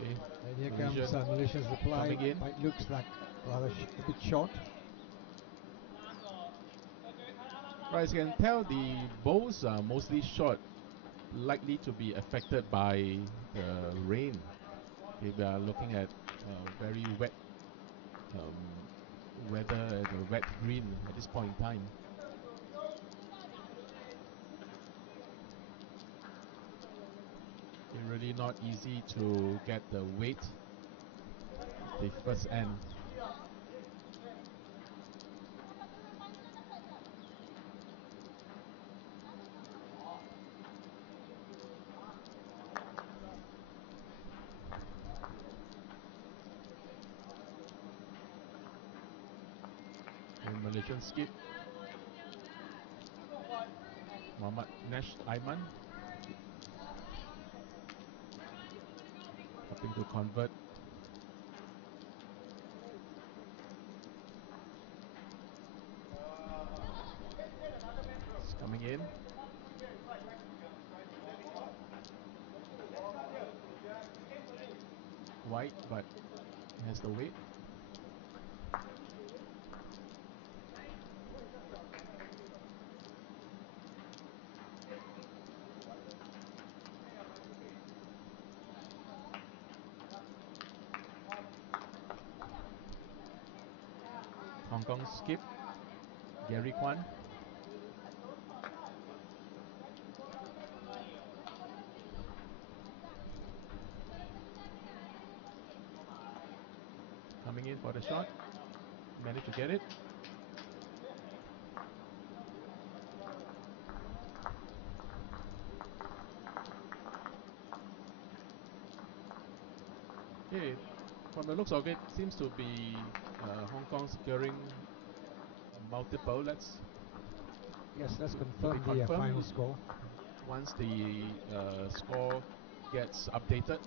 Okay. And here comes Malaysia's reply. It looks like rather a bit short. Right, as you can tell, the bowls are mostly short, likely to be affected by the rain. Okay, we are looking at very wet weather at the wet green at this point in time. It's really not easy to get the weight the first end. And Malaysian skip Muhammad Nash Aiman hoping to convert. It's coming in. White, but has the weight. Hong Kong skip Gary Kwan. Coming in for the shot. Managed to get it. Okay, from the looks of it, seems to be Hong Kong securing multiple. Let's confirm the final score. Once the score gets updated.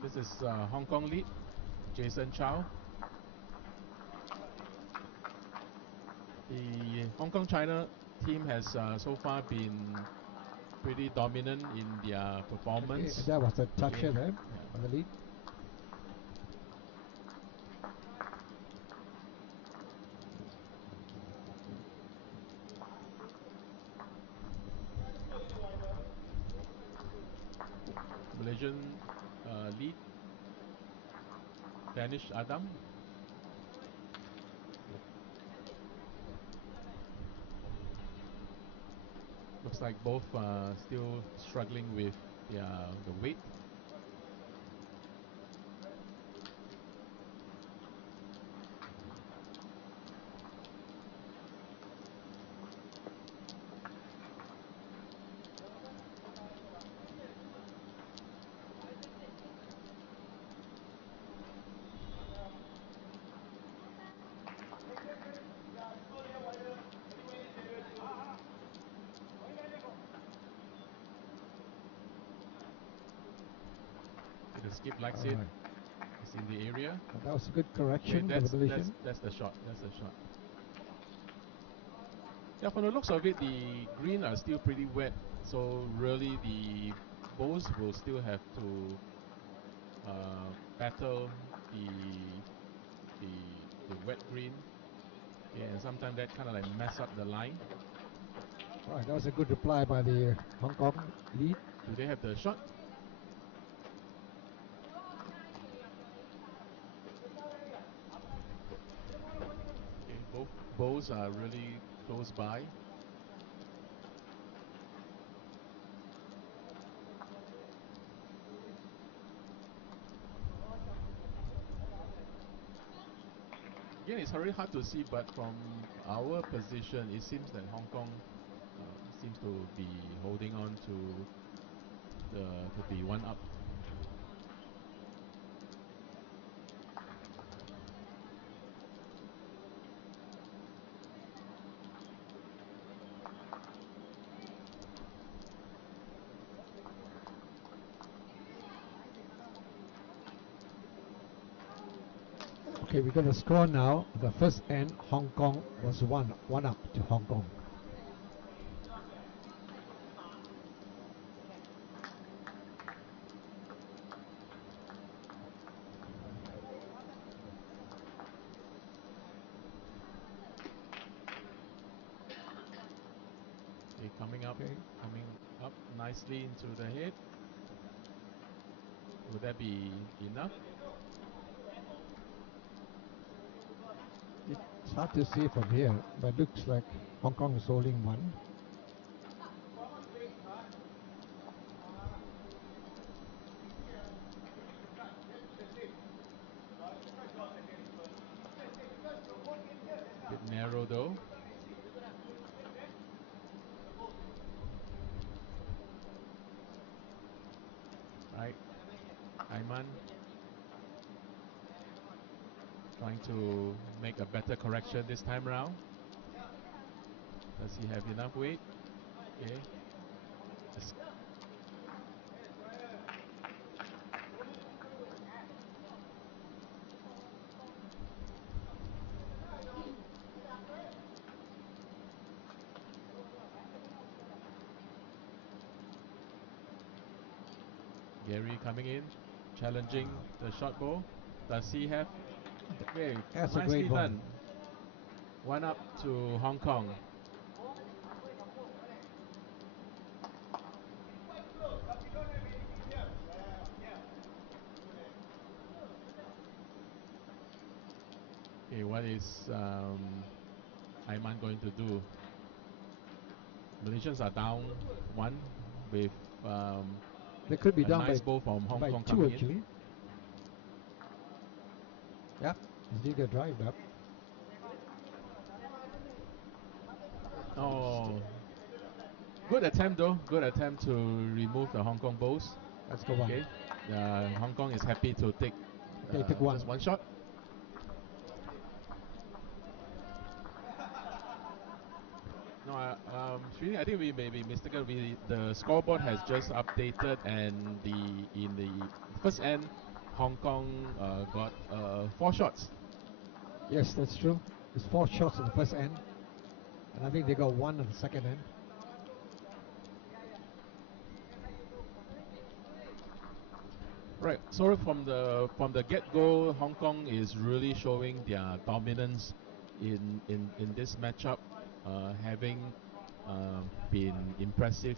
This is Hong Kong lead, Jason Chow. The Hong Kong China team has so far been pretty dominant in their performance. Okay, that was a toucher there on the lead. Malaysian lead, Danish Adam. Looks like both are still struggling with the weight. The skip likes it. It's in the area. That was a good correction. Okay, that's the shot. That's the shot. Yeah, from the looks of it, the green are still pretty wet. So really, the bowls will still have to battle the wet green. Okay, and sometimes that kind of like mess up the line. Alright, that was a good reply by the Hong Kong lead. Do they have the shot? Okay, both bowls are really close by. Again, it's very hard to see, but from our position, it seems that Hong Kong seems to be holding on to be one up. Okay, we got a score now. The first end, Hong Kong was one up to Hong Kong. Okay, coming up nicely into the head. Would that be enough? It's hard to see from here, but looks like Hong Kong is holding one. Bit narrow though. Right, Aiman trying to make a better correction this time round. Does he have enough weight? Okay. Gary coming in, challenging the shot ball. Does he have? Okay, That's nicely a great done. One up to Hong Kong. Okay, what is Aiman going to do? Malaysians are down one with they could be a down nice ball from Hong by Kong two coming actually. in. Yep, he's got drive up. Oh, good attempt though. Good attempt to remove the Hong Kong balls. Let's go one. Okay, Hong Kong is happy to take one. just one shot. No, I think we may be mistaken. The scoreboard has just updated, and in the first end, Hong Kong got 4 shots. Yes, that's true. It's 4 shots in the first end, and I think they got 1 in the second end. Right. So from the get-go, Hong Kong is really showing their dominance in this matchup, having been impressive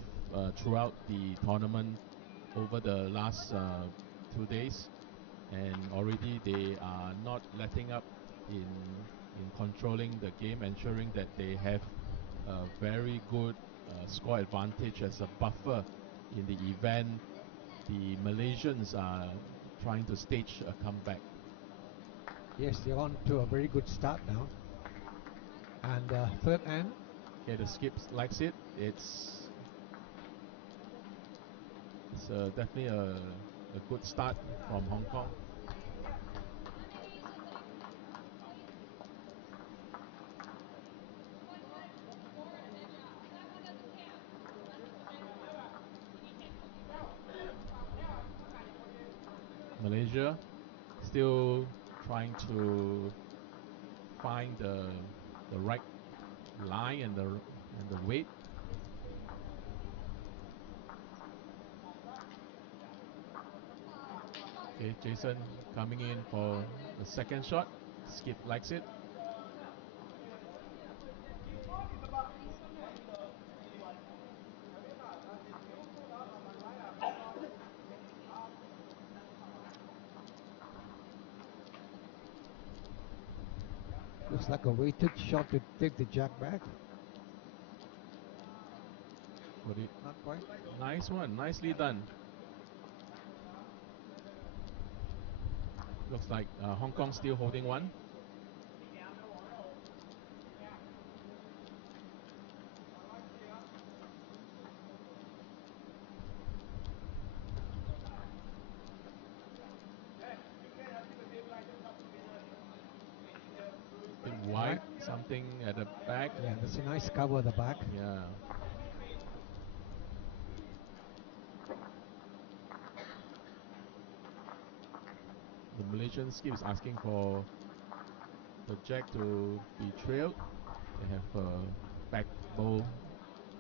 throughout the tournament over the last 2 days, and already they are not letting up in controlling the game, ensuring that they have a very good score advantage as a buffer in the event the Malaysians are trying to stage a comeback. Yes, they're on to a very good start now. And third end. Okay, the skip likes it. It's definitely a good start from Hong Kong. Malaysia still trying to find the right line and the weight. Okay, Jason coming in for the second shot. Skip likes it. Looks like a weighted shot to take the jack back. Not quite. Nice one, nicely done. Looks like Hong Kong still holding one. drifting at the back. Yeah, that's a nice cover at the back. Yeah. The Malaysian skip is asking for the jack to be trailed. They have a back bow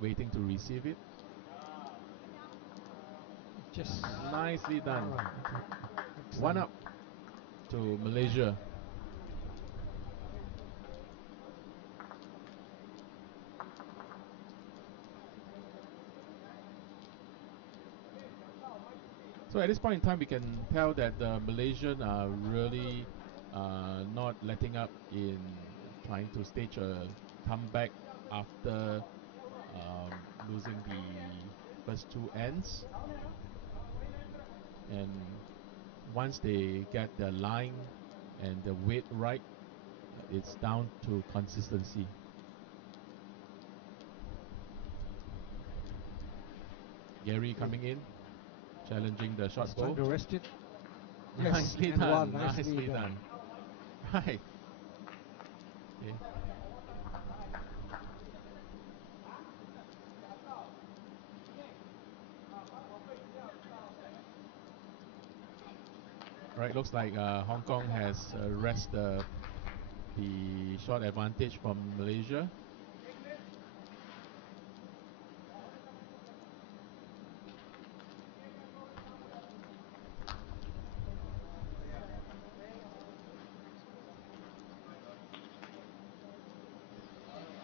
waiting to receive it. Just nicely done. All right, okay. One Excellent. up to Malaysia. So at this point in time, we can tell that the Malaysian are really not letting up in trying to stage a comeback after losing the first two ends. And once they get the line and the weight right, it's down to consistency. Gary coming in, challenging the short He's bow. trying to rest it. Yes, Nicely and done. wow, Nicely done. Right. Okay. Right, looks like Hong Kong has wrested the short advantage from Malaysia.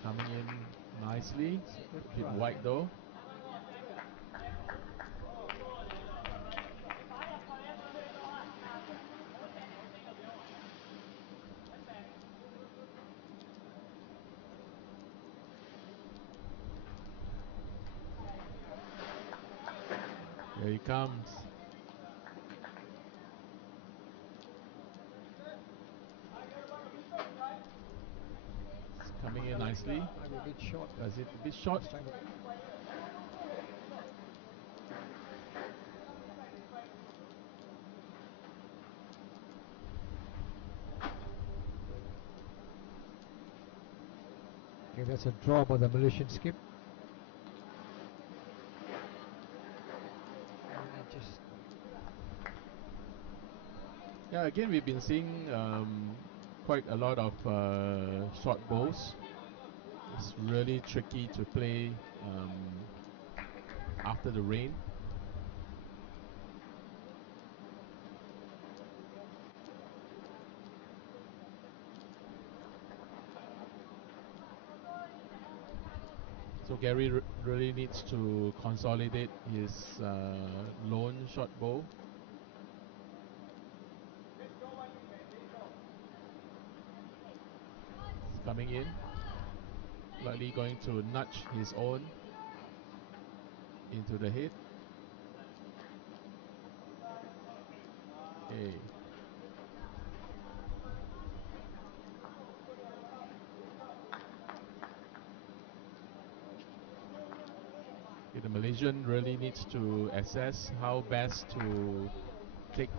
Coming in nicely. Bit wide though. Here he comes. It's coming in nicely. Might be a bit short. Was it a bit short? Okay, that's a draw by the Malaysian skip. Yeah, again we've been seeing quite a lot of short bows. It's really tricky to play after the rain. So Gary really needs to consolidate his lone short bow. It's coming in. Likely going to nudge his own into the head. Okay. Okay, the Malaysian really needs to assess how best to take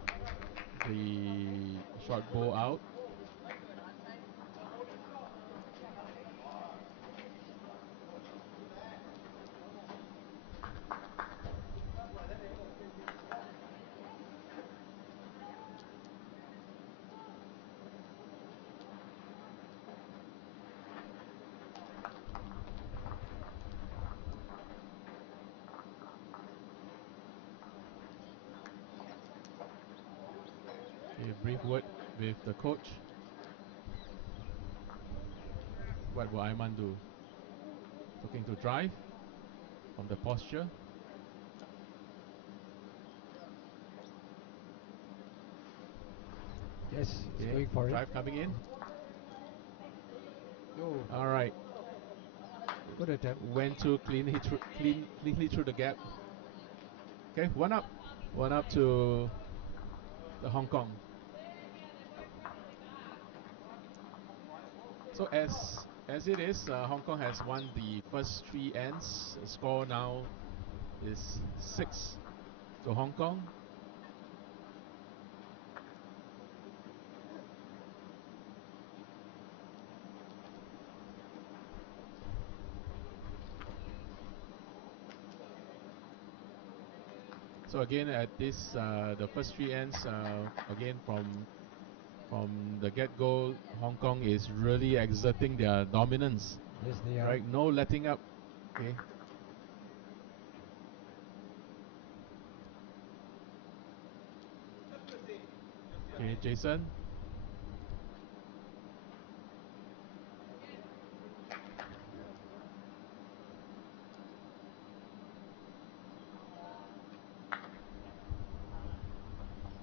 the short bow out. A brief word with the coach. What will Aiman do? Looking to drive from the posture. Yes, he's going for drive it. Coming in. Oh. All right. Good attempt. Went too cleanly through the gap. Okay, one up. One up to the Hong Kong. So as it is, Hong Kong has won the first three ends. The score now is 6 to Hong Kong. So again, at this the first three ends, again from the get-go, Hong Kong is really exerting their dominance. Yes, they are. Right, no letting up. Okay. Okay, Jason.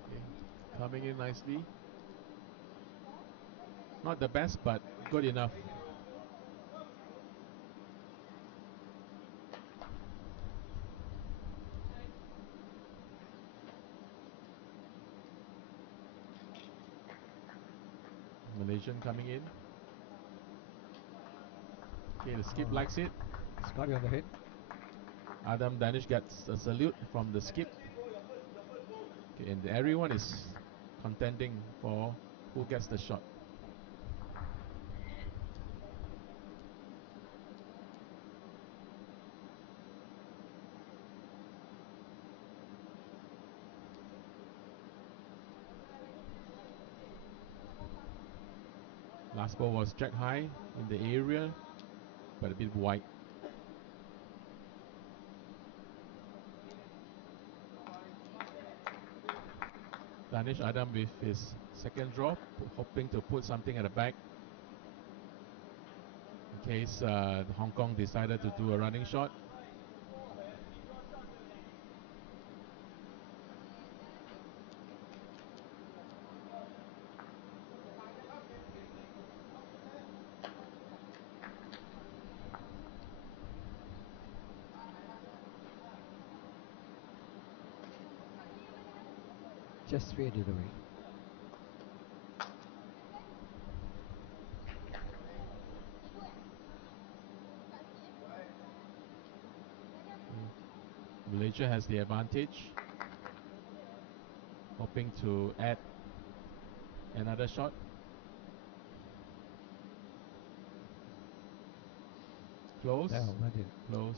Okay, coming in nicely. Not the best, but good enough. Malaysian coming in. Okay, the skip Alright. likes it. Scotty on the head. Adam Danish gets a salute from the skip. Okay, and everyone is contending for who gets the shot. Last ball was jack high in the area, but a bit wide. Danish Adam with his second draw, hoping to put something at the back in case Hong Kong decided to do a running shot. Just faded away. Malaysia has the advantage, hoping to add another shot. Close. There, went in. Close.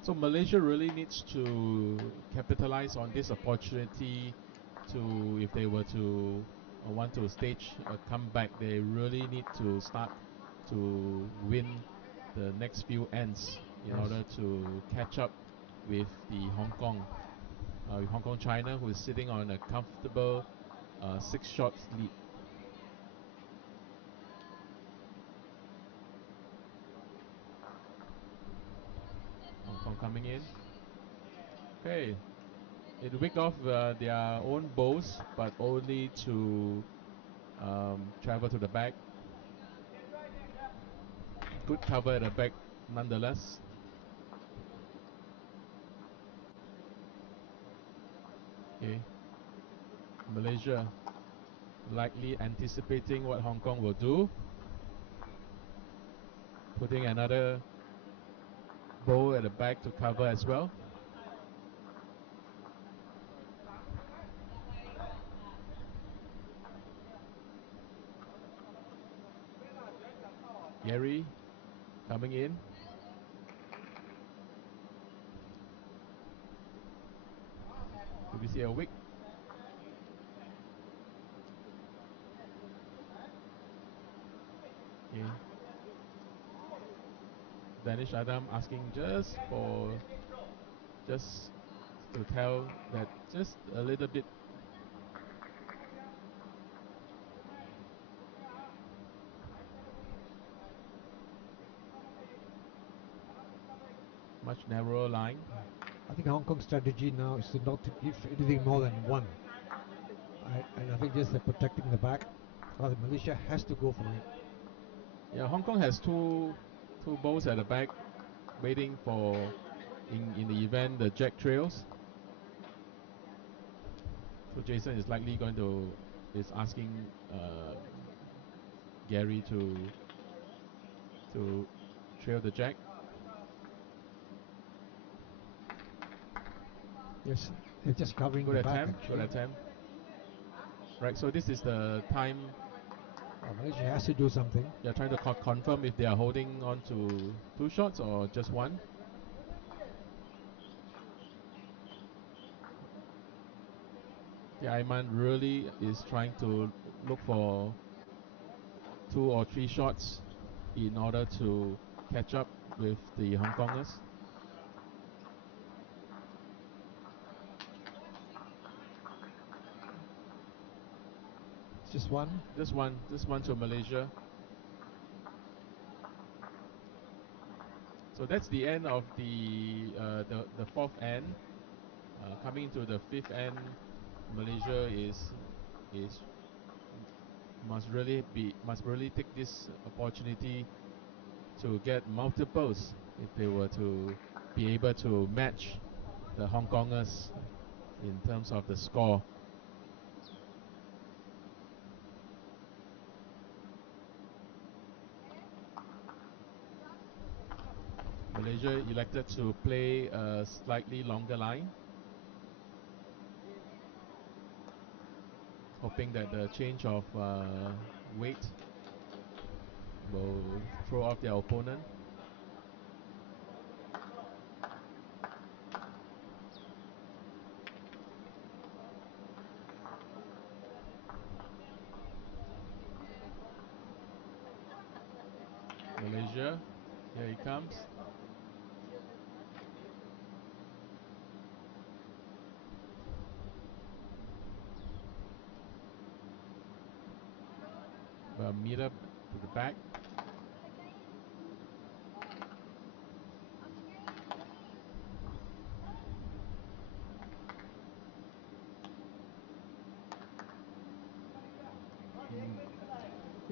So Malaysia really needs to capitalize on this opportunity to, if they were to want to stage a comeback, they really need to start to win the next few ends in Yes. order to catch up with the Hong Kong China, who is sitting on a comfortable 6 shots lead. Hong Kong coming in. Okay, it wicked off their own bowls, but only to travel to the back. Good cover at the back nonetheless. Okay, Malaysia likely anticipating what Hong Kong will do, putting another bowl at the back to cover as well. Gary coming in. Do we see a wick? Okay. Danish Adam asking just to tell that just a little bit. Much narrower line. I think Hong Kong's strategy now is to not to give anything more than one. And I think just protecting the back. Malaysia has to go for it. Yeah, Hong Kong has two bowls at the back, waiting for in the event the jack trails. So Jason is likely is asking Gary to trail the jack. Yes, they're just covering Good the back attempt. actually. Good attempt. Right. So this is the time Malaysia has to do something. They're trying to confirm if they are holding on to 2 shots or just 1. The Aiman really is trying to look for 2 or 3 shots in order to catch up with the Hong Kongers. It's just one. This one to Malaysia. So that's the end of the 4th end. Coming into the 5th end, Malaysia is must really take this opportunity to get multiples if they were to be able to match the Hong Kongers in terms of the score. Malaysia elected to play a slightly longer line, hoping that the change of weight will throw off their opponent. Malaysia, here he comes. A meter to the back.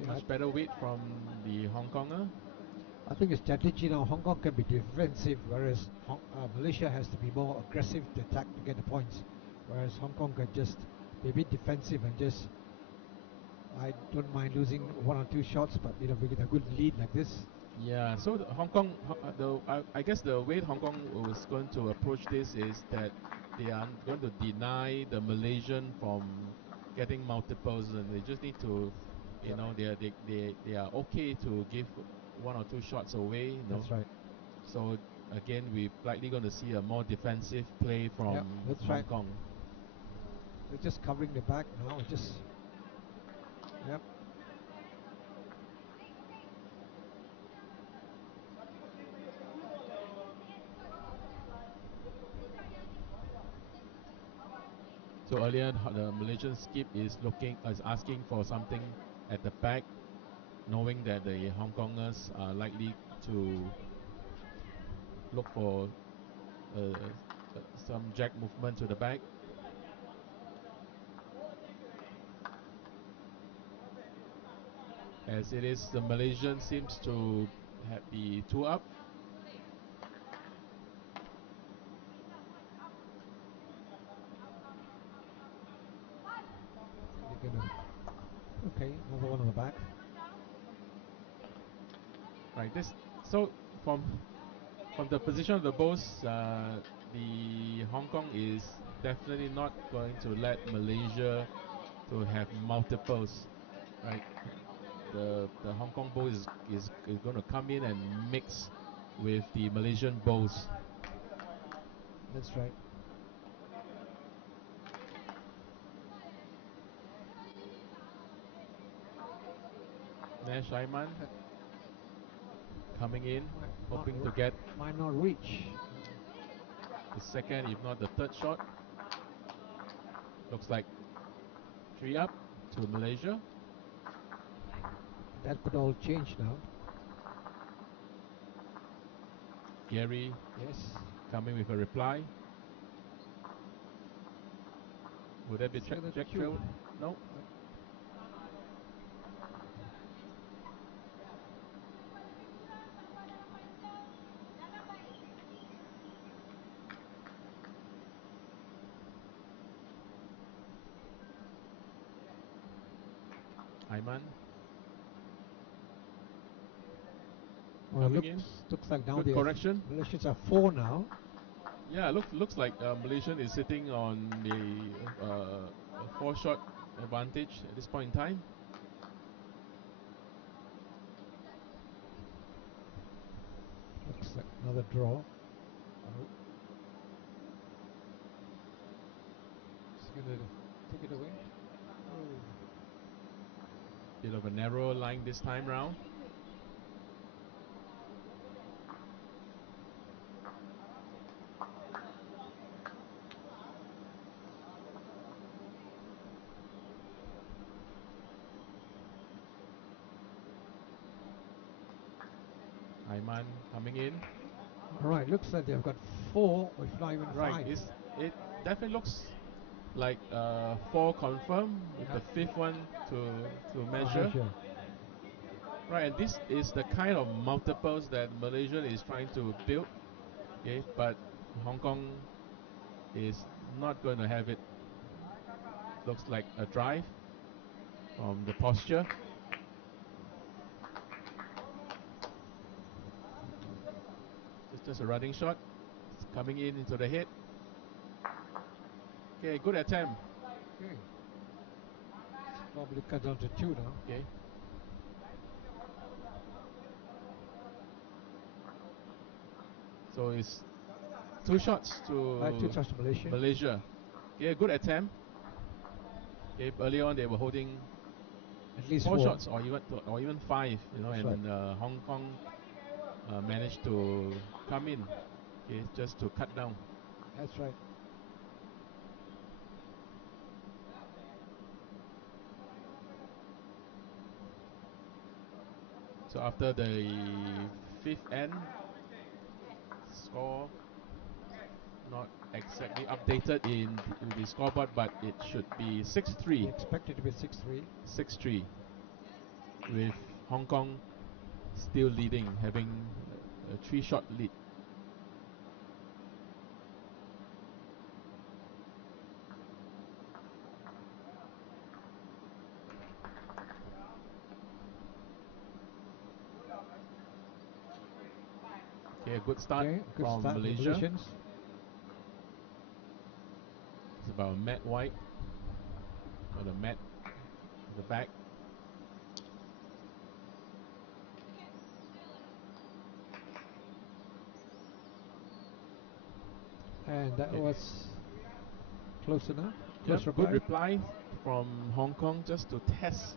Much better weight from the Hong Konger. I think it's strategy now. Hong Kong can be defensive, whereas Malaysia has to be more aggressive to attack to get the points. Whereas Hong Kong can just be a bit defensive and just. I don't mind losing 1 or 2 shots, but we get a good lead like this. Yeah, so Hong Kong, I guess the way Hong Kong was going to approach this is that they are going to deny the Malaysian from getting multiples, and they just need to, you know, they are okay to give 1 or 2 shots away. You know? That's right. So again, we're likely going to see a more defensive play from Hong Kong. They're just covering the back now. Just yep. So earlier, the Malaysian skip is asking for something at the back, knowing that the Hong Kongers are likely to look for some jack movement to the back. As it is, the Malaysian seems to be 2 up. Okay, another one on the back. Right. So from the position of the bows, the Hong Kong is definitely not going to let Malaysia to have multiples, right? The Hong Kong bow is going to come in and mix with the Malaysian bows. That's right. Nash Aiman coming in, hoping to get might not reach the second, if not the third shot. Looks like 3 up to Malaysia. That could all change now. Gary, yes, coming with a reply. Would that be check field? No. Aiman. Well, looks like now good correction. Malaysians are 4 now. Yeah, looks like Malaysian is sitting on the 4-shot advantage at this point in time. another draw. Just going to take it away. Oh. Bit of a narrow line this time round. Ayman coming in. Alright, looks like they've got 4, if not even 5. Right, it definitely looks like 4 confirmed with the 5th one to measure. Right, and this is the kind of multiples that Malaysia is trying to build. Okay, but Hong Kong is not going to have it. Looks like a drive from the posture. Just a running shot. It's coming in into the head. Okay, good attempt. Okay. Probably cut down to 2 now. Okay. So it's 2 shots to 2 shots to Malaysia. Malaysia. Okay, good attempt. Okay, early on they were holding at least 4 shots or even 5, you know, That's and right. Hong Kong managed to come in, okay, just to cut down. That's right. So after the 5th end, score not exactly updated in the scoreboard, but it should be 6-3. We expect it to be 6-3. 6-3, with Hong Kong still leading, having a 3-shot lead. Okay, a good start from Malaysia. Malaysians. It's about Matt White. Got a mat at the back. And that was close enough. Yep, good reply from Hong Kong just to test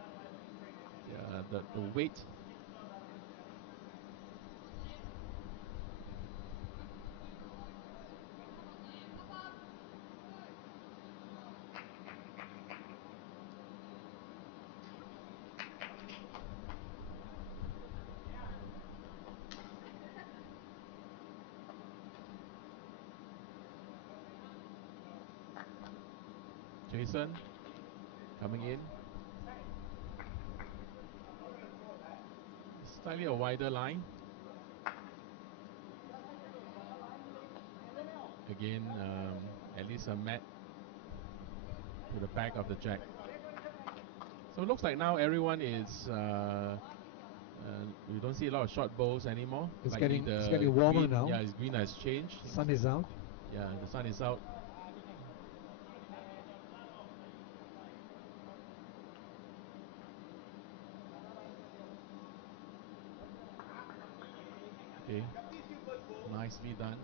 the weight. Jason coming in. Slightly a wider line. Again, at least a mat to the back of the jack. So it looks like now everyone is. We don't see a lot of short bowls anymore. It's getting warmer green, now. Yeah, his green has changed. Sun is out. Yeah, the sun is out. Okay, nicely done.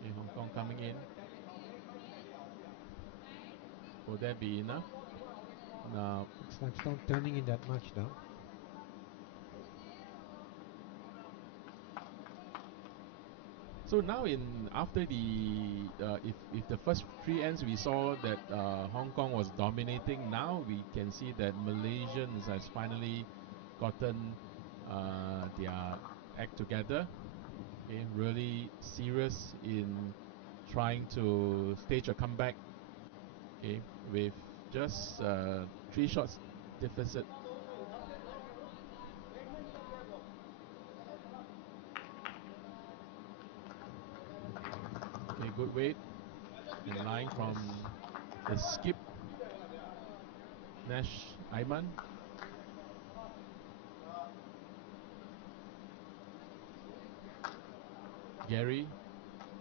Okay, Hong Kong coming in. Will that be enough? No. Looks like it's not turning in that much now. So now after the if the first 3 ends we saw that Hong Kong was dominating, now we can see that Malaysians has finally gotten their act together. Okay, really serious in trying to stage a comeback. Okay, with just 3 shots deficit. Okay, good weight and line from the skip Nash Ayman. Gary,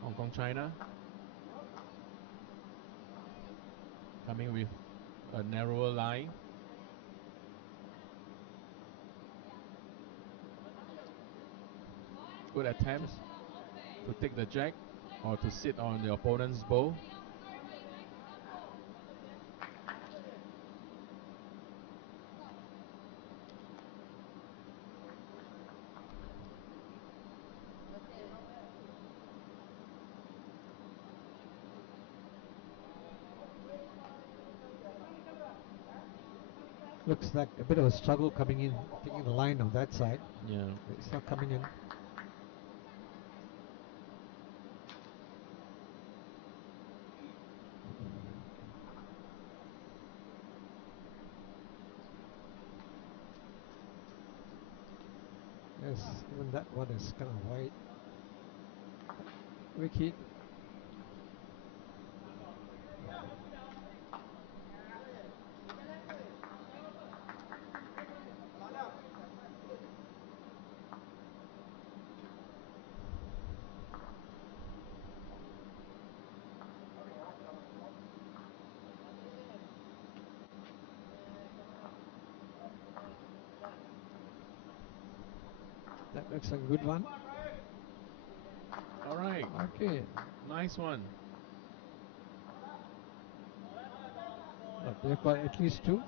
Hong Kong China, coming with a narrower line. good attempt to take the jack or to sit on the opponent's bow. Looks like a bit of a struggle coming in, taking the line on that side. Yeah. It's not coming in. Yes, even that one is kind of wide. Wicket. That looks like a good one. All right. Okay. Nice one. But they've got at least two.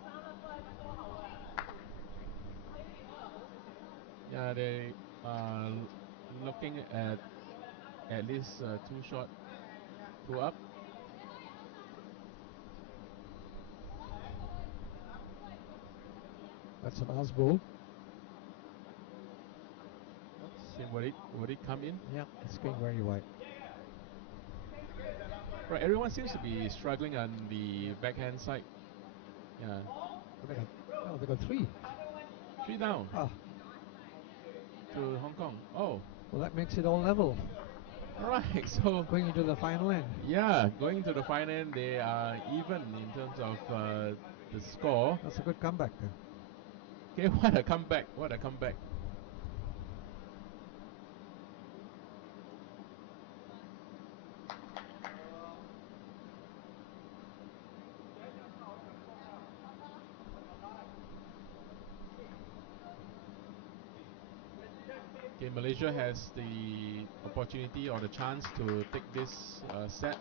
Yeah, they are looking at least 2 shot, 2 up. That's an Oz ball. See, would it come in? Yeah, it's going very wide. Right, everyone seems to be struggling on the backhand side. Yeah. They got three. 3 down. Ah. To Hong Kong. Oh. Well, that makes it all level. Right, so going into the final end. Yeah, going to the final end, they are even in terms of the score. That's a good comeback then. Okay, what a comeback! What a comeback! Okay, Malaysia has the opportunity or the chance to take this set.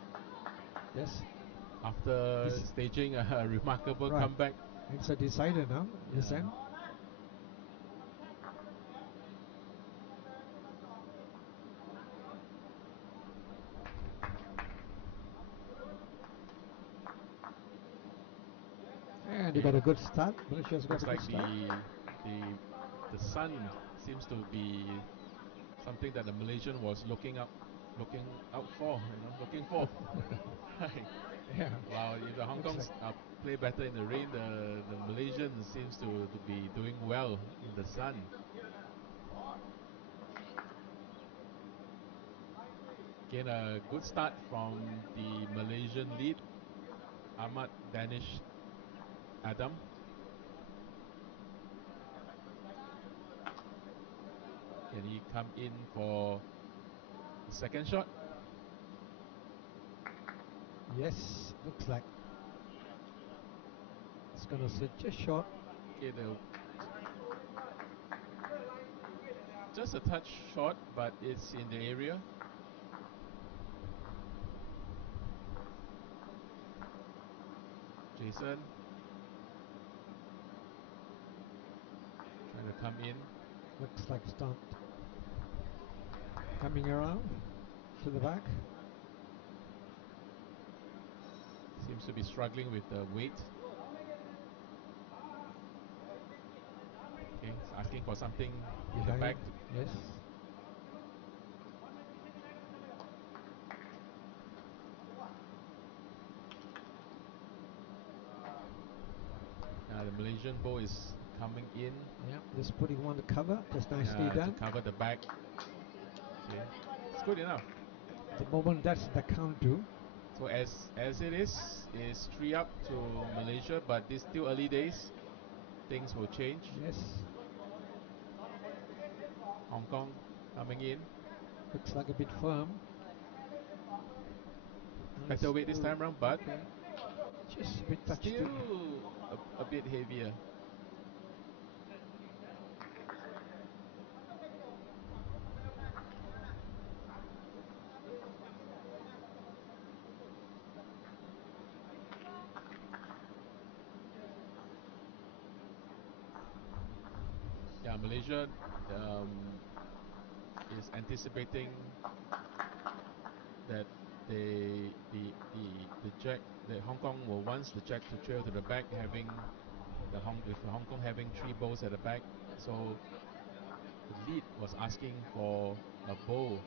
Yes. After staging a remarkable comeback. It's a decider now, this end. And you got a good start. Malaysia's got a good start. The sun seems to be something that the Malaysian was looking out for, looking for. Right. Yeah. Wow, if the Hong Kong play better in the rain, the Malaysian seems to be doing well in the sun. Again, a good start from the Malaysian lead, Ahmad Danish Adam. Can he come in for the second shot? Yes, looks like it's gonna sit just short. Okay, just a touch short, but it's in the area. Jason trying to come in. Looks like stunt. Coming around to the back. Seems to be struggling with the weight. Okay, he's asking for something in the back. Yes. The Malaysian bow is coming in. Yeah, just putting one to cover. Just nicely done. To cover the back. Okay, it's good enough. At the moment, that's the count too. So as it is 3 up to Malaysia, but this still early days. Things will change. Yes. Hong Kong coming in. Looks like a bit firm. Better weight this time around, but just a bit touched. Still a bit heavier. Malaysia is anticipating that the Jack, the Hong Kong will wants the Jack to trail to the back, having with Hong Kong having 3 balls at the back. So the lead was asking for a bowl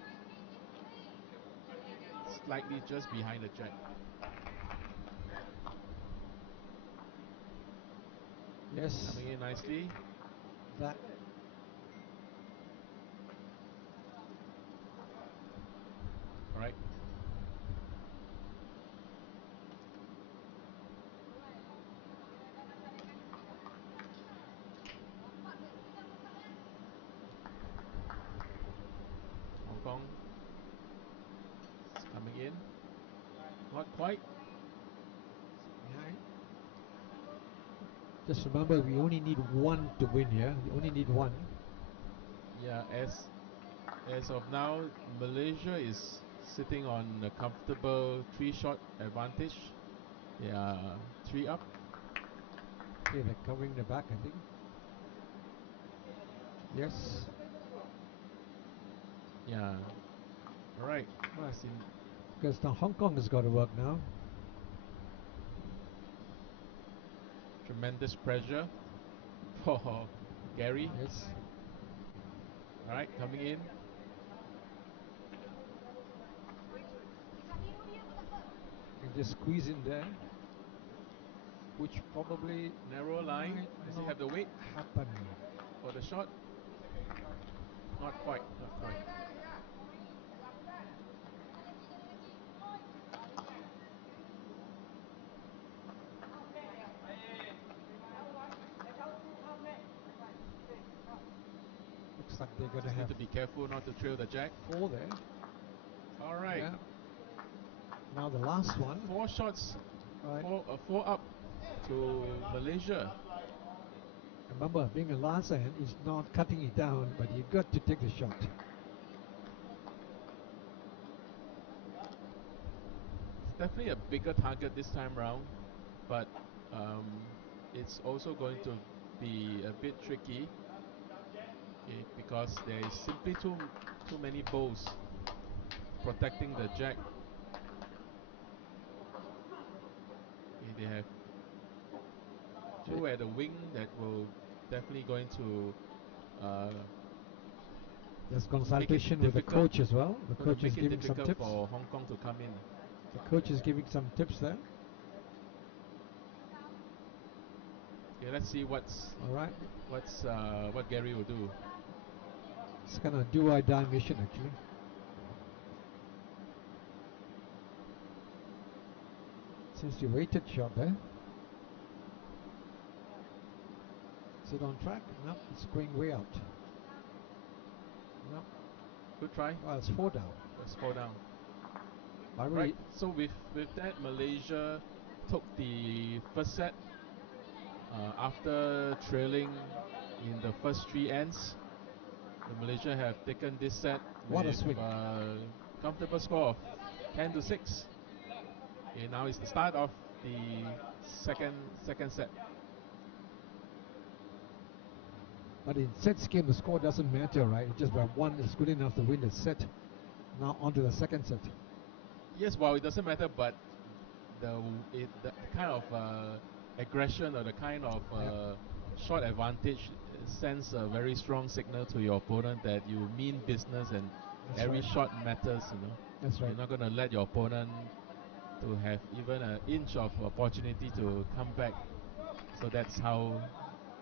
slightly just behind the Jack. Yes. Coming in nicely. That. All right. Hong Kong is coming in. Not quite. Behind. Just remember, we only need one to win here. We only need one. Yeah, as of now, Malaysia is sitting on a comfortable 3-shot advantage. They are 3 up. Okay, they're covering the back, I think. Yes. Yeah. All right. Right. Because now Hong Kong has got to work now. Tremendous pressure for Gary. Yes. All right, coming in. And just squeeze in there, which probably Narrow line. Does he have the weight happen for the shot? Not quite. Not quite. Looks like they're going Just to need have to be careful not to trail the Jack. 4 there. All right. Yeah. Now the last one. 4 shots. Right. 4 up to Malaysia. Remember, being a last end is not cutting it down, but you got to take the shot. It's definitely a bigger target this time round, but it's also going to be a bit tricky. Okay, because there is simply too many bowls protecting the Jack. Okay, they have 2 at the wing that will definitely going to there's consultation with the coach as well. The coach is giving some tips for Hong Kong to come in. The coach is giving some tips there. Okay, let's see what's all right. What Gary will do. It's kind of do or die mission actually. Since you waited shot there. Is it on track? Nope, it's going way out. Nope. Good try. Well, it's 4 down. It's 4 down. Right. So with that, Malaysia took the first set after trailing in the first 3 ends. The Malaysia have taken this set with a comfortable score of 10-6. Okay, now it's the start of the second set. But in sets game, the score doesn't matter, right? It's just by 1 is good enough to win the set. Now on to the second set. Yes, well, it doesn't matter, but the kind of aggression or the kind of short advantage sends a very strong signal to your opponent that you mean business and every shot matters. That's right. You're not going to let your opponent to have even an inch of opportunity to come back. So that's how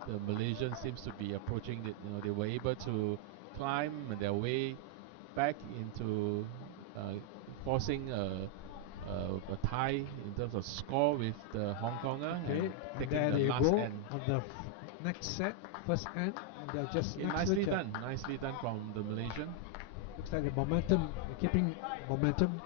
the Malaysians seems to be approaching it. They were able to climb their way back into forcing a tie in terms of score with the Hong Konger. Okay, and there the you last go end. on the next set, first end, and they're just nicely done. Nicely done from the Malaysian. Looks like the momentum, they're keeping momentum.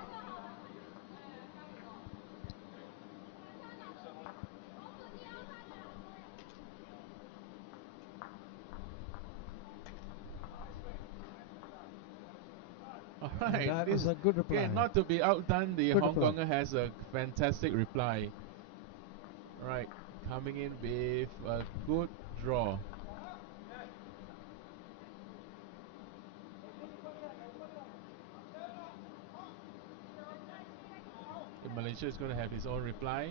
All right, that was a good reply. Okay, not to be outdone, the Hong Konger has a fantastic reply. Right, coming in with a good draw. Malaysia is going to have his own reply.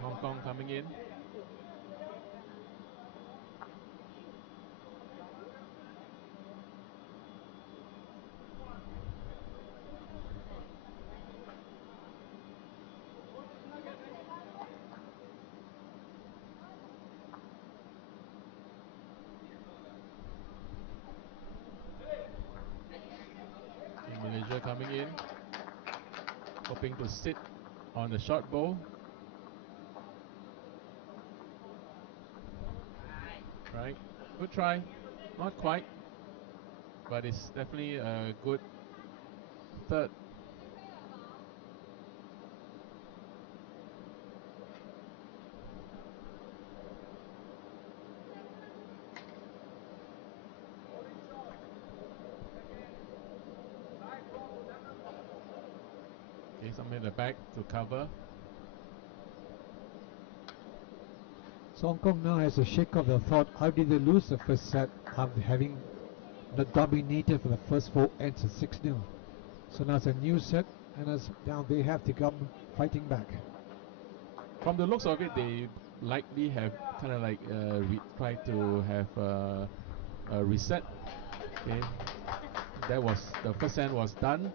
Hong Kong coming in. Malaysia coming in, hoping to sit on the short bow. Right, good try, not quite, but it's definitely a good third. Okay, something in the back to cover. So Hong Kong now has a shake of the thought, how did they lose the first set after having dominated for the first 4 ends at 6-0? So now it's a new set, and now they have to come fighting back. From the looks of it, they likely have kind of like tried to have a reset. Okay, that was the first set was done.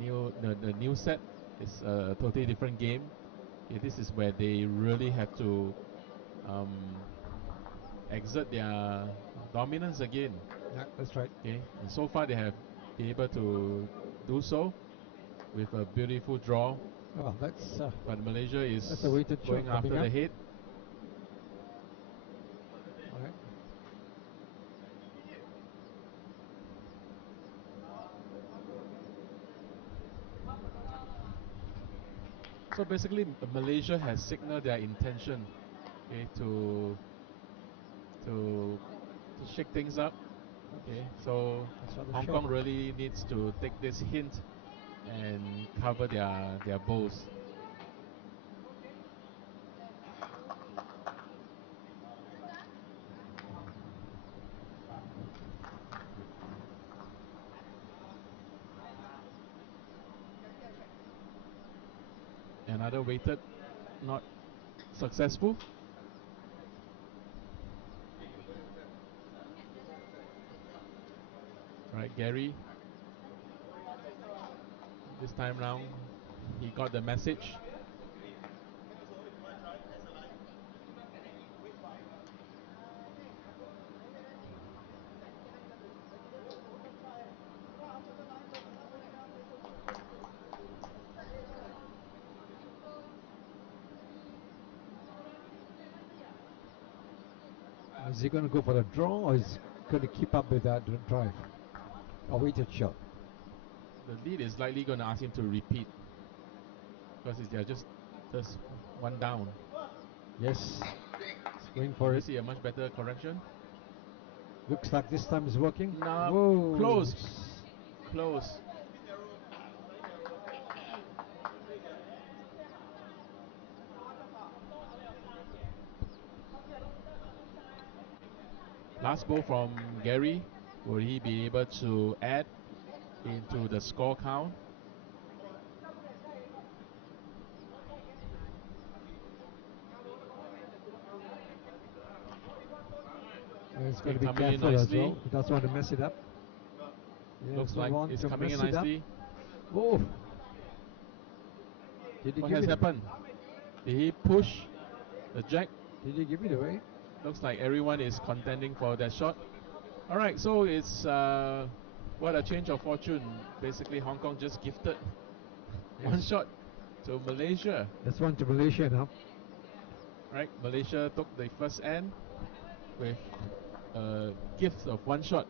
The new set is a totally different game. Okay, this is where they really have to exert their dominance again. Yeah, that's right. Okay, and so far they have been able to do so with a beautiful draw. Oh, that's but Malaysia is that's a weighted going shot after the head. All right. So basically, Malaysia has signaled their intention, okay, to shake things up. Okay, so Hong Kong really needs to take this hint and cover their bows. Another weighted, not successful. Right, Gary. This time round, he got the message. Is he going to go for the draw, or is he going to keep up with that drive? A weighted shot. The lead is likely going to ask him to repeat, because they're just one down. Yes, he's going for it. See a much better correction. Looks like this time is working. No, whoa, close. Last ball from Gary. Will he be able to add into the score count? He's got to be careful as well. He doesn't want to mess it up. Looks like it's coming in nicely. Oh! What has happened? Did he push the jack? Did he give it away? Looks like everyone is contending for that shot. Alright, so it's what a change of fortune. Basically, Hong Kong just gifted one shot to Malaysia. That's one to Malaysia now. Right, Malaysia took the first end with a gift of one shot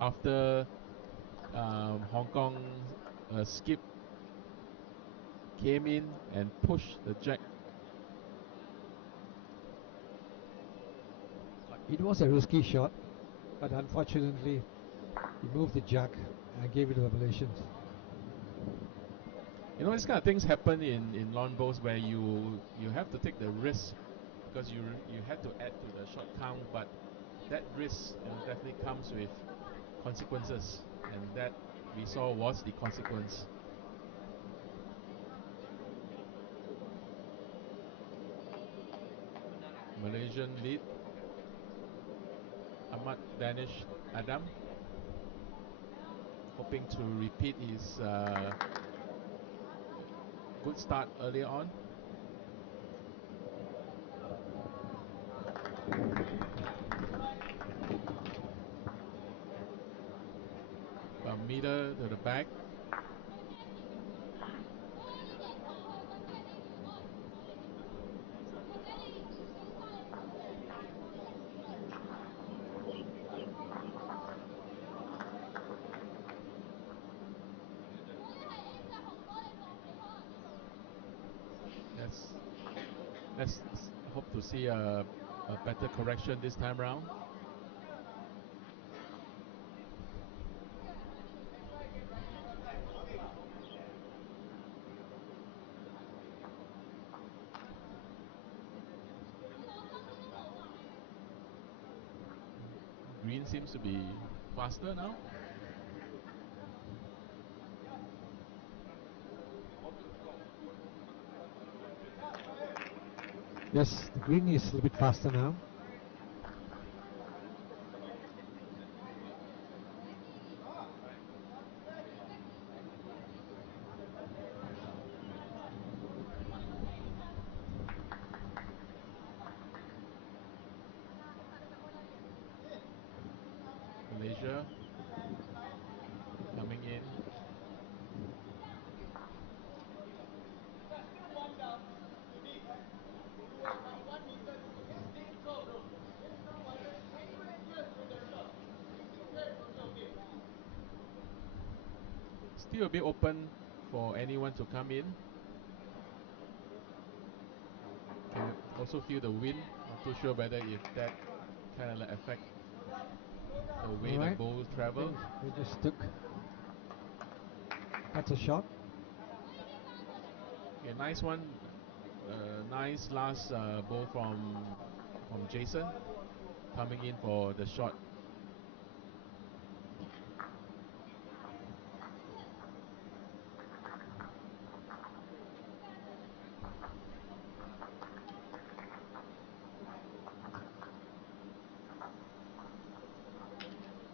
after Hong Kong skip came in and pushed the jack. It was a risky shot, but unfortunately he moved the jack and gave it to the Malaysians. You know, these kind of things happen in lawn bowls where you have to take the risk because you had to add to the shot count, but that risk, you know, definitely comes with consequences, and that we saw was the consequence. Malaysian lead. Ahmad Danish Adam hoping to repeat his good start earlier on. About a meter to the back. Let's hope to see a better correction this time round. Green seems to be faster now. Yes, the green is a little bit faster now. Malaysia coming in. Still a bit open for anyone to come in. Can also feel the wind. Not too sure whether if that kind of like affect the way the ball travel. They just took. That's a shot. Okay, nice one. Nice last ball from Jason coming in for the shot.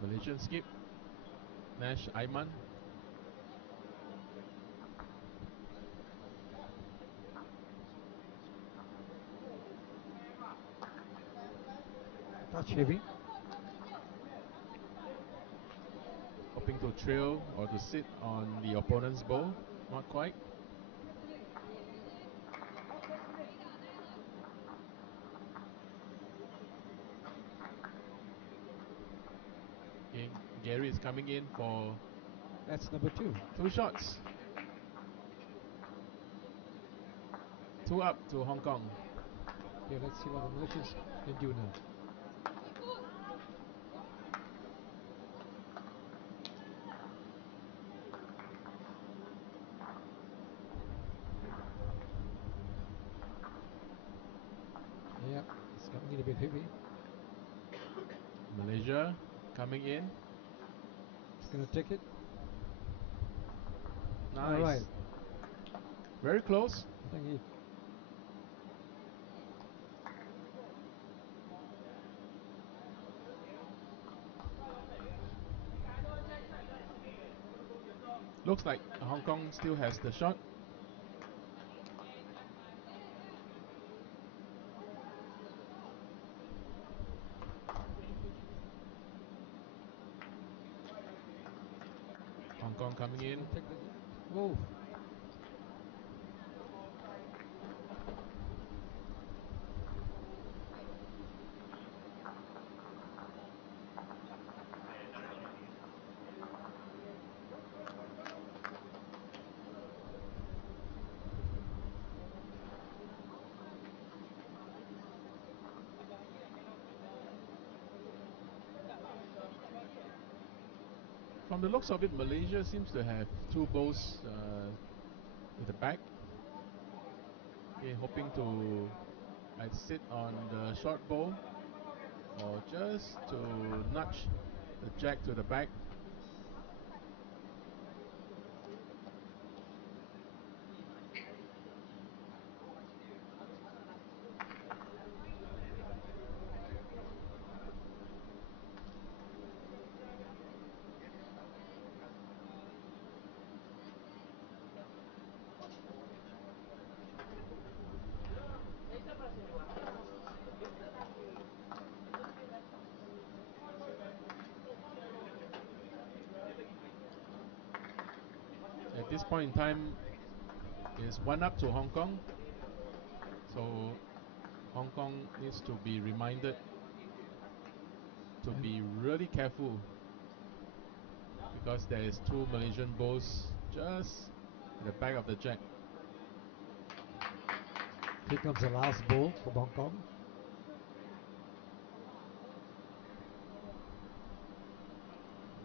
Malaysian skip. Nash Aiman. Touch heavy. Hoping to trail or to sit on the opponent's ball. Not quite. Okay, Gary is coming in for. That's number 2. 2 shots. 2 up to Hong Kong. Okay, let's see what the Malaysians can do now. Yeah, it's got a little bit heavy. Malaysia coming in. It's going to take it. Nice. All right. Very close. I think he. Looks like Hong Kong still has the shot. Hong Kong coming in. Take the. Whoa. From the looks of it, Malaysia seems to have 2 balls with the back. Okay, hoping to sit on the short bow or just to nudge the jack to the back. At this point in time, is 1-up to Hong Kong. So Hong Kong needs to be reminded to be really careful because there is 2 Malaysian balls just at the back of the jack. Here comes the last ball for Hong Kong.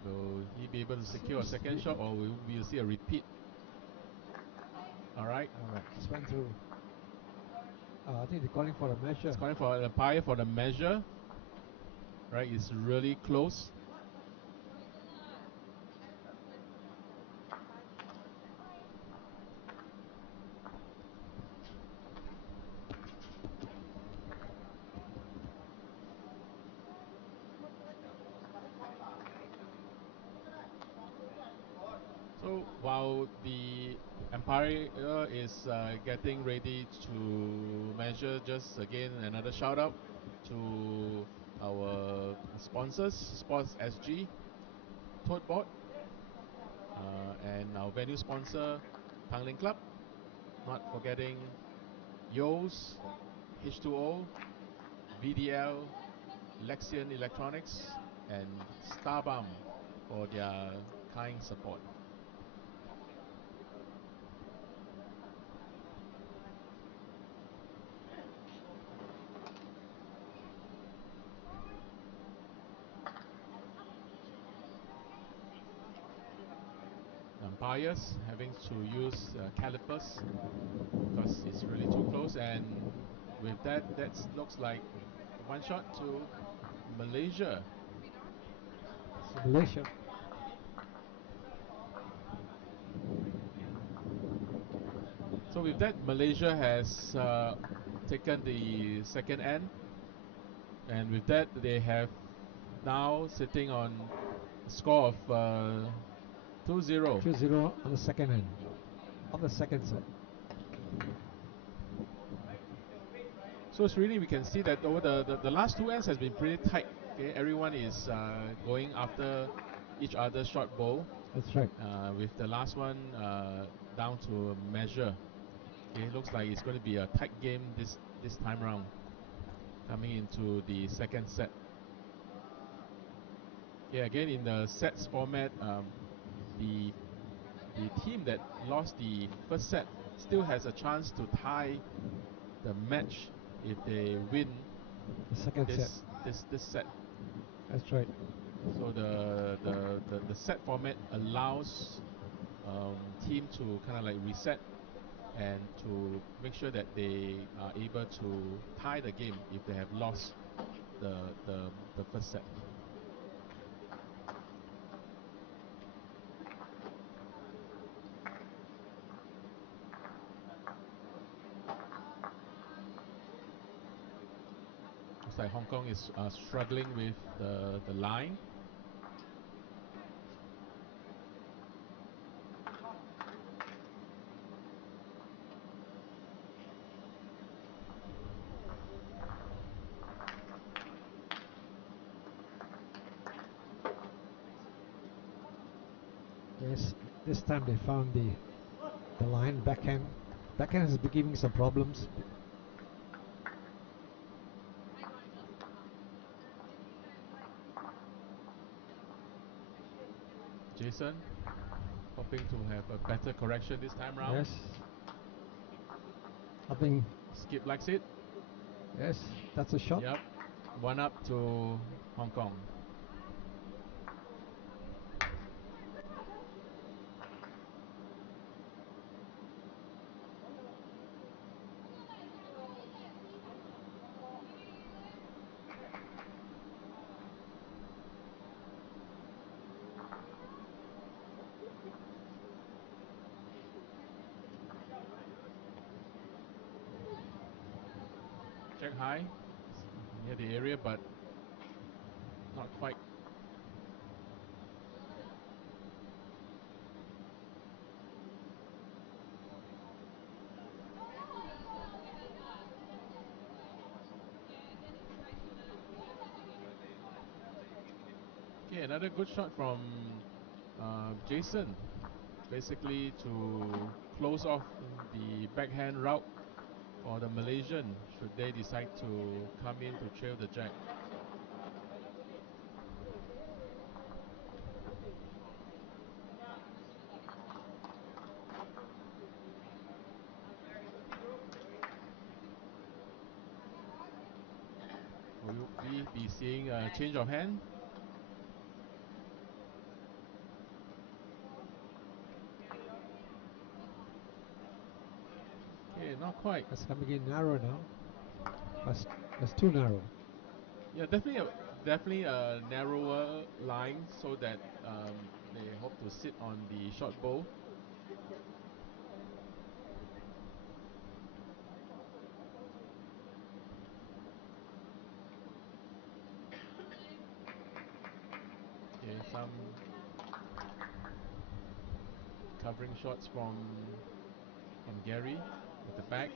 Will he be able to secure a Seems to second be- shot, or will we see a repeat? Alright, Just went through. I think they're calling for a measure. it's calling for an umpire for the measure. Right, it's really close. So while the umpire is getting ready to measure, just again another shout out to our sponsors, Sports SG, Tote Board, and our venue sponsor, Tanglin Club. Not forgetting Yo's, H2O, VDL, Lexion Electronics, and Starbum for their kind support. Umpires having to use calipers because it's really too close, and with that looks like one shot to Malaysia. So Malaysia. So with that, Malaysia has taken the second end, and with that they have now sitting on a score of 2-0. 2-0 on the second end of the second set. So it's really, we can see that over the last 2 ends has been pretty tight. Okay, everyone is going after each other's short bowl. That's right. With the last one down to a measure. Okay, looks like it's going to be a tight game this time round, coming into the second set. Okay, again in the sets format, the team that lost the first set still has a chance to tie the match if they win The second set. this set. That's right. So the set format allows team to kind of like reset and to make sure that they are able to tie the game if they have lost the first set. Looks like Hong Kong is struggling with the line. Yes, this time they found the line backhand. Backhand has been giving some problems. Jason, hoping to have a better correction this time round. Yes. I think. Skip likes it. Yes, that's a shot. Yep. 1-up to Hong Kong. check high near the area, but not quite. Okay, another good shot from Jason, basically to close off the backhand route for the Malaysian should they decide to come in to trail the jack. Will we be seeing a change of hand? Okay, not quite. That's coming in narrow now. That's too narrow. Yeah, definitely a narrower line so that they hope to sit on the short bow. Okay, some covering shots from Gary at the back.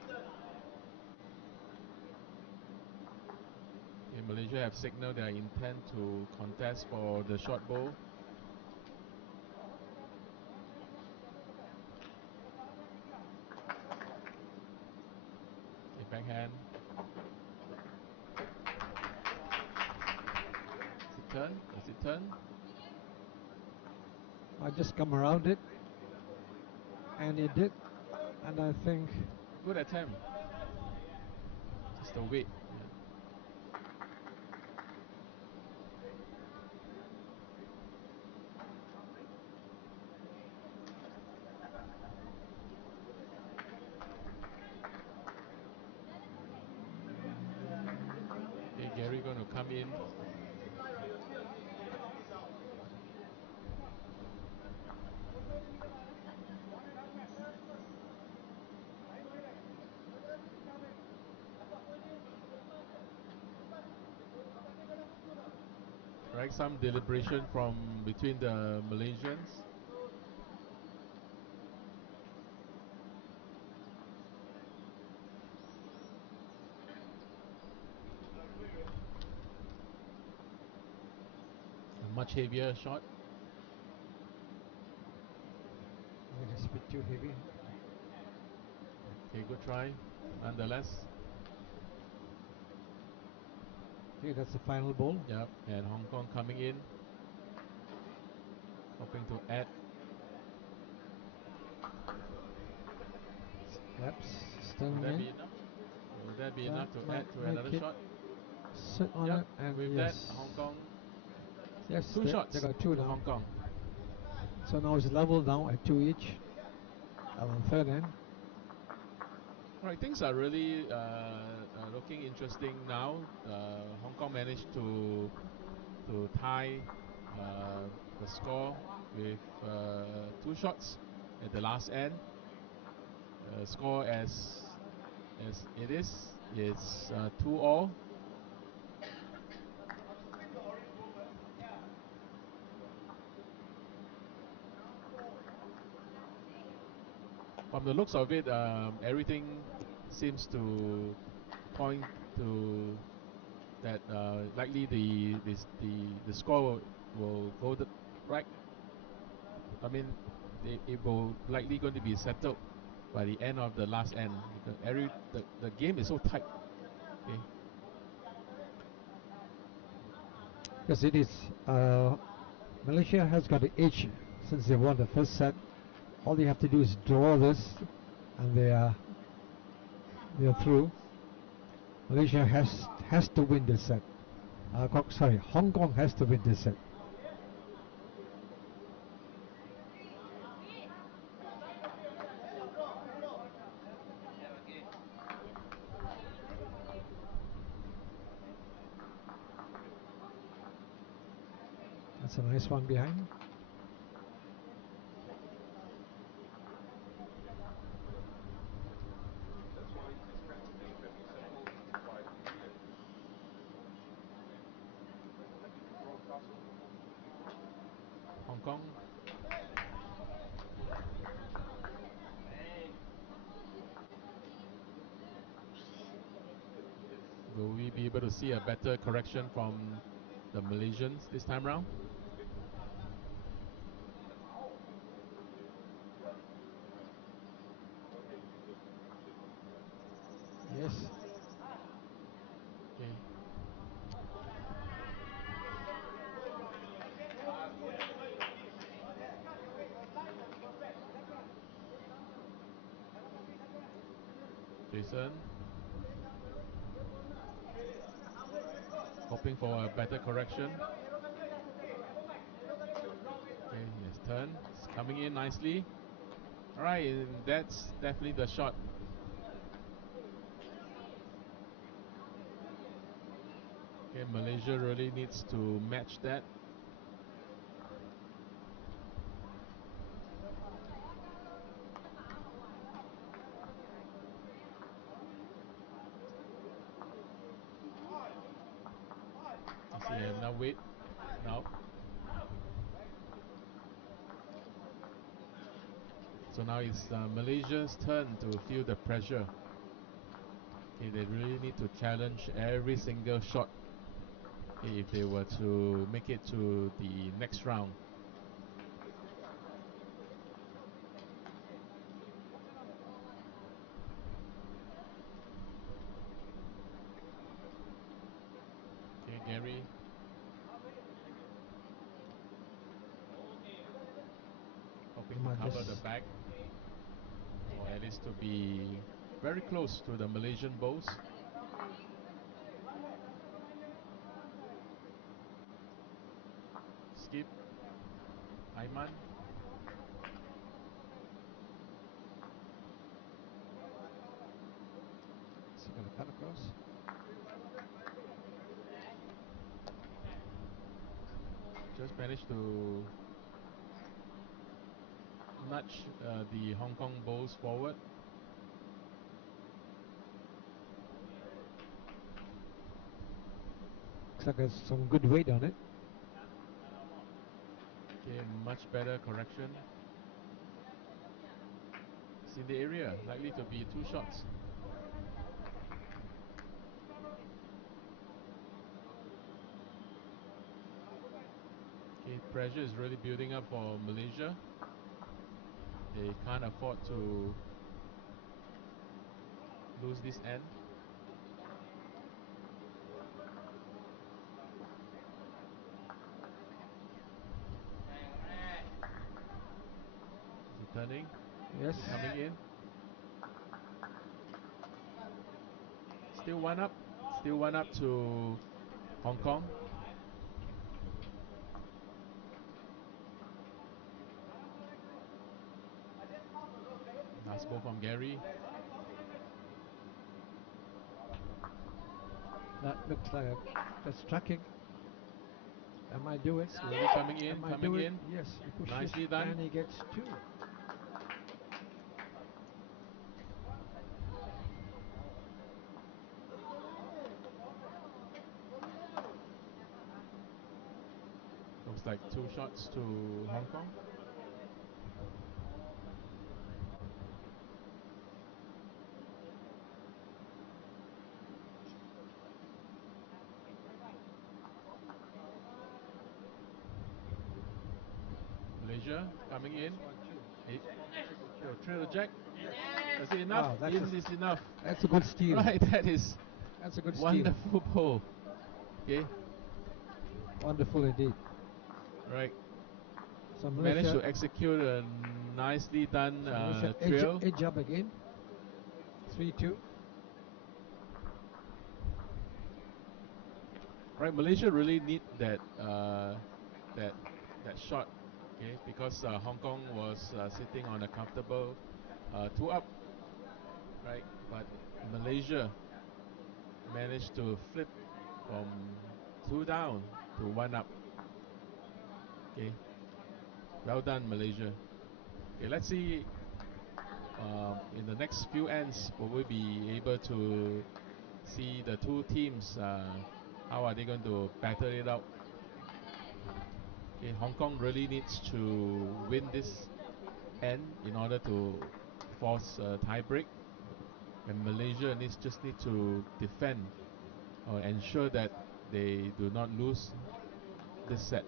Okay, Malaysia have signaled their intent to contest for the short bow. Okay, backhand. Does it turn? Does it turn? I just come around it, and it did, and I think Good attempt. Just the weight. Yeah. Okay, Gary going to come in. Right, some deliberation from between the Malaysians. A much heavier shot. I think it's a bit too heavy. Okay, good try. Nonetheless. Okay, that's the final ball. Yep, and Hong Kong coming in, hoping to add. Yep, still Will that be in. enough? Will that be That enough to might add to make another it shot? sit on Yep, it, and with that, yes. Hong Kong. Yes, Two they shots got two to now. Hong Kong. So now it's level now at 2 each. On the third end. Alright, things are really looking interesting now. Hong Kong managed to tie the score with two shots at the last end. Score as it is, it's 2-all. From the looks of it, everything seems to point to that likely the score will go right. I mean, it will likely going to be settled by the end of the last end. Because the game is so tight. Okay. Yes, it is. Malaysia has got the edge since they won the first set. All they have to do is draw this, and they are through. Malaysia has to win this set. Hong Kong has to win this set. That's a nice one behind. Kong. Will we be able to see a better correction from the Malaysians this time round? Yes. Okay. Jason hoping for a better correction. Okay, his turn. It's coming in nicely. Alright, that's definitely the shot. Okay, Malaysia really needs to match that. See, now wait. Now. So now it's Malaysia's turn to feel the pressure. Okay, they really need to challenge every single shot. Okay, if they were to make it to the next round. Okay, Gary. Hoping to cover the back. Or at least to be very close to the Malaysian bowls. Skip. Aiman. Is he going to cut across? Just managed to nudge the Hong Kong bowls forward. Looks like there's some good weight on it. Okay, much better correction. It's in the area, likely to be 2 shots. Okay, pressure is really building up for Malaysia. They can't afford to lose this end. Is he turning? Yes. Is he coming in? Still 1 up. Still 1 up to Hong Kong. Last ball from Gary. That looks like that's tracking. That might do it. Slowly coming in, coming in. Yes, he pushes. Nicely done. And he gets 2. Looks like 2 shots to Hong Kong. Malaysia coming in. Trail the jack. Is it enough? Wow, Is enough. That's a good steal. Right, That's a good wonderful pull. Okay. Wonderful indeed. Right. So Managed to execute a nicely done trail. Edge up again. 3-2. Right, Malaysia really need that that shot, okay, because Hong Kong was sitting on a comfortable 2 up, right? But Malaysia managed to flip from 2 down to 1 up. Okay, well done, Malaysia. Okay, let's see. In the next few ends, will we be able to see the 2 teams? How are they going to battle it out? Okay, Hong Kong really needs to win this end in order to force a tie break, and Malaysia just need to defend or ensure that they do not lose this set.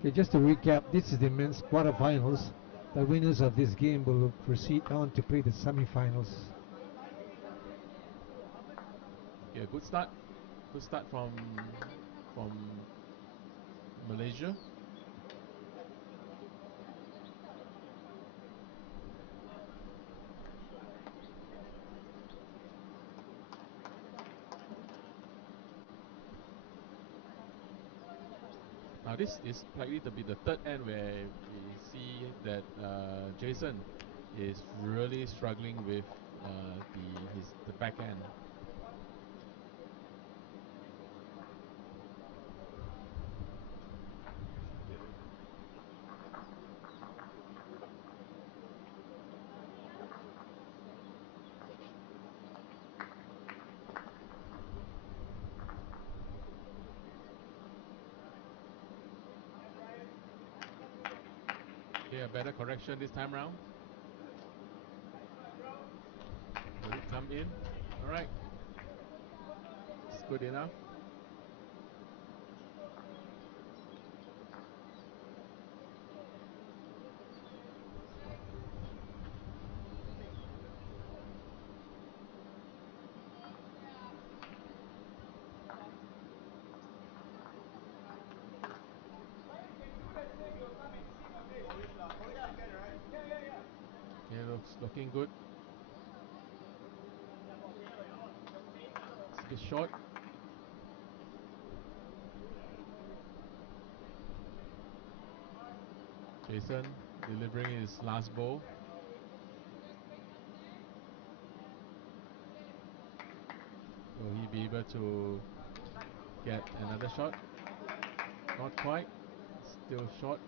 Okay, just to recap, this is the men's quarterfinals. The winners of this game will proceed on to play the semi-finals. Okay, a good start. Good start from Malaysia. Now this is likely to be the third end where we see that Jason is really struggling with the back end. Okay, a better correction this time round. Will it come in? Alright. It's good enough. Okay, looking good. It's a bit short. Jason delivering his last ball. Will he be able to get another shot? Not quite. Still short.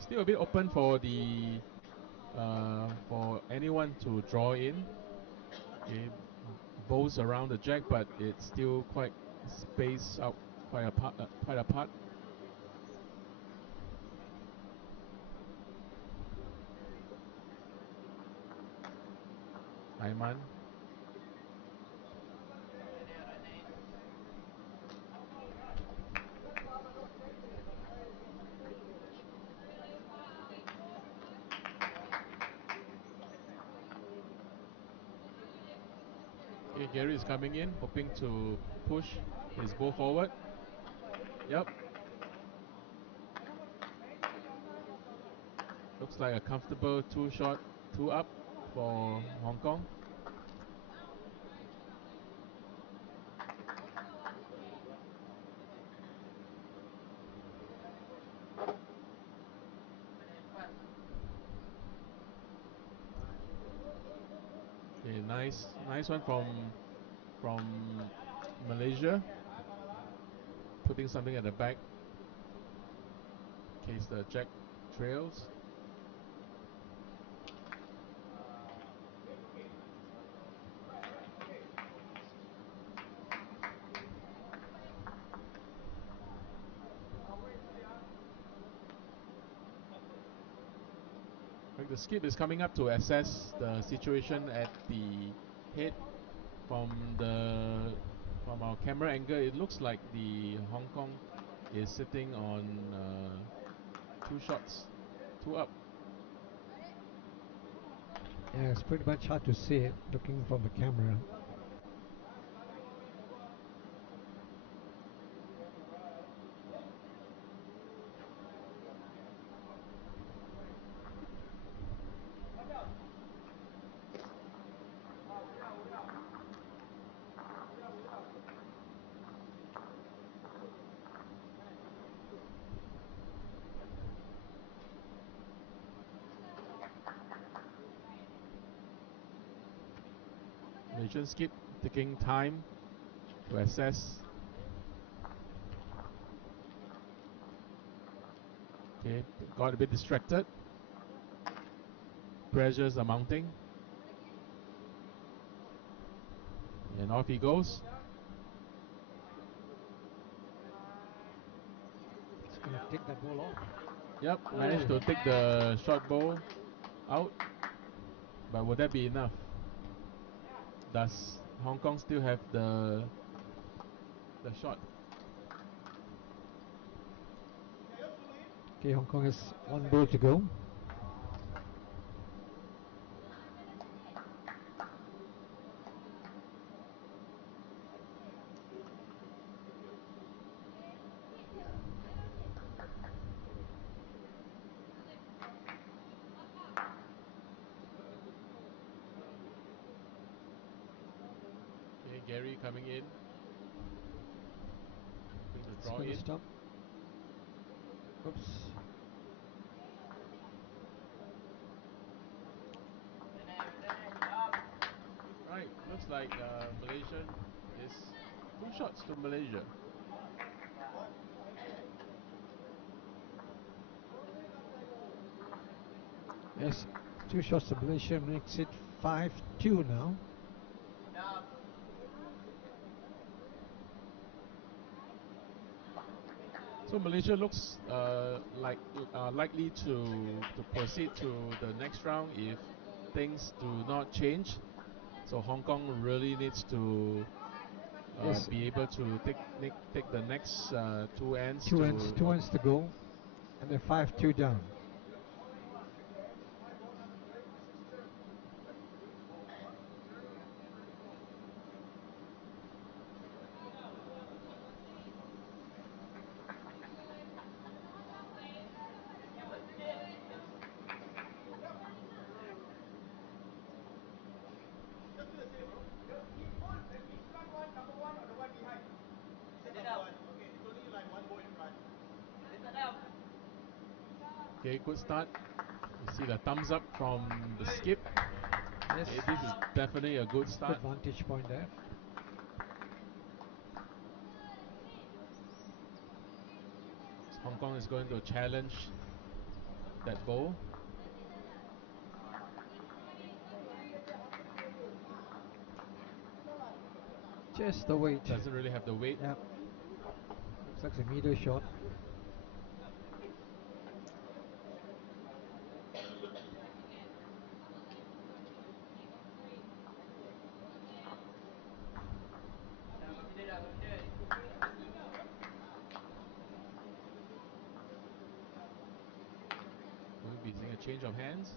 Still a bit open for for anyone to draw in. Okay, bows around the jack, but it's still quite spaced out, quite apart. Quite apart. Aiman. Okay, Gary is coming in, hoping to push his ball forward. Yep. Looks like a comfortable two up for Hong Kong. Okay, nice one from Malaysia, putting something at the back in case the jack trails. The skip is coming up to assess the situation at the head. From our camera angle, it looks like the Hong Kong is sitting on two shots, two up. Yeah, it's pretty much hard to see it looking from the camera. Malaysian skip taking time to assess. Okay, got a bit distracted. Pressures are mounting. And off he goes. He's going to take that ball off. Yep, managed to take the short ball out. But would that be enough? Does Hong Kong still have the shot? Okay, Hong Kong has one ball to go. Okay, Gary coming in. Going to draw in. Stop. Oops. Right, looks like Malaysian is 2 shots to Malaysia. Yes, 2 shots to Malaysia makes it 5-2 now. So Malaysia looks likely to proceed to the next round if things do not change. So Hong Kong really needs to Yes. be able to take the next 2 ends. Two ends to go, and they're 5-2 down. Okay, good start. You see the thumbs up from the skip. Yes. Okay, this is definitely a good start. Good vantage point there. Hong Kong is going to challenge that ball. Just the weight. Doesn't really have the weight. Yep. Looks like a meter shot. We'll be seeing a change of hands.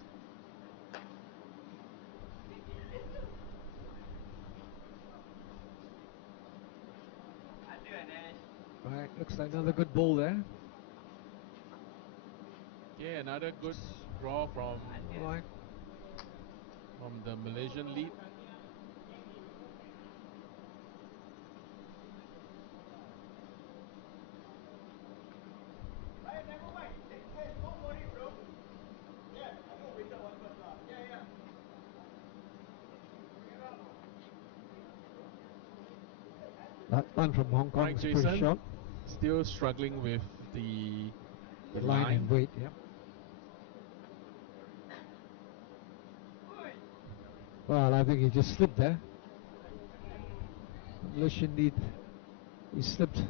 Right, looks like another good ball there. Okay, another good draw from the Malaysian lead. That one from Hong Kong Right, is a pretty Jason. shot. Still struggling with the line and weight, yeah. Well, I think he just slipped there. Malaysian lead. He slipped,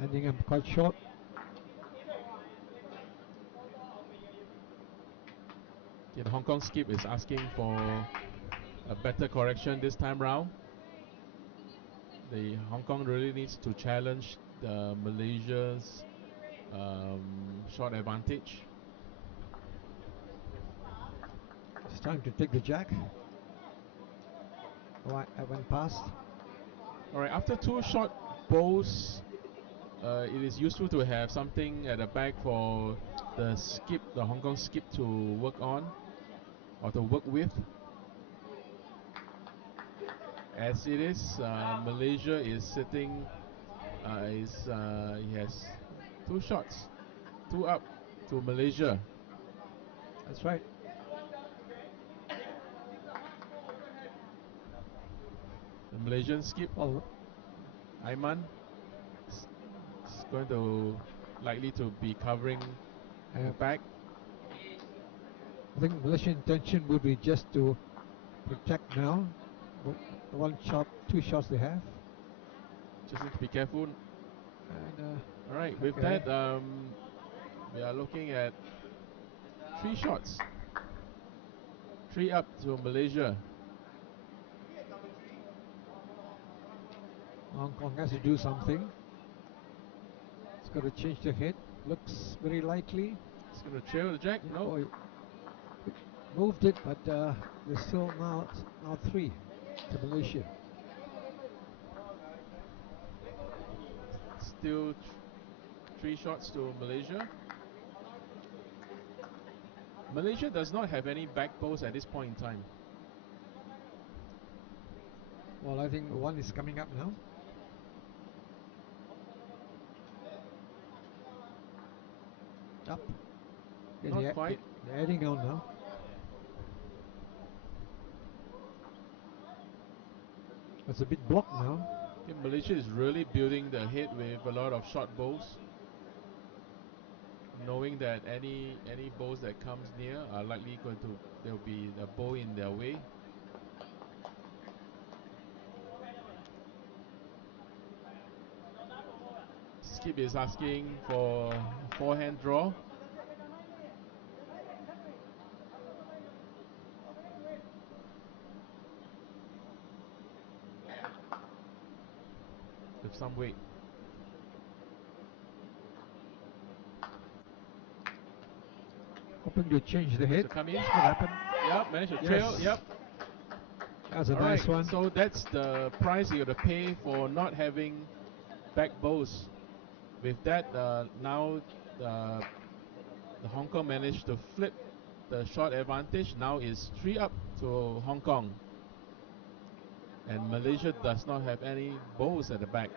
ending up quite short. Okay, the Hong Kong skip is asking for a better correction this time round. The Hong Kong really needs to challenge the Malaysia's short advantage. It's time to take the jack. Right, I went past. Alright, after 2 short bowls, it is useful to have something at the back for the skip, the Hong Kong skip to work on or to work with. As it is, Malaysia is sitting, he has 2 shots, 2 up to Malaysia. That's right. The Malaysian skip, Aiman, is going to likely to be covering back. I think Malaysian intention would be just to protect now. One shot, two shots they have. Just need to be careful. And all right, with okay. that, we are looking at 3 shots. 3 up to Malaysia. Hong Kong has to do something. It's got to change the hit. Looks very likely. It's going to trail the jack. Yeah, No. nope. Moved it, but there's still now 3 to Malaysia. Still 3 shots to Malaysia. Malaysia does not have any back post at this point in time. Well, I think one is coming up now. Up. Not quite. They're adding on now. It's a bit blocked now. I think Malaysia is really building the hit with a lot of short bowls, knowing that any bowls that comes near are likely going to, there'll be a bowl in their way. Skip is asking for a forehand draw. With some weight. Hoping to change the hit. Come in. What happened? Yep, managed to trail. Yep. That's a nice one. So that's the price you got to pay for not having back bows. With that, now the Hong Kong managed to flip the short advantage. Now is 3 up to Hong Kong. And Malaysia does not have any bows at the back.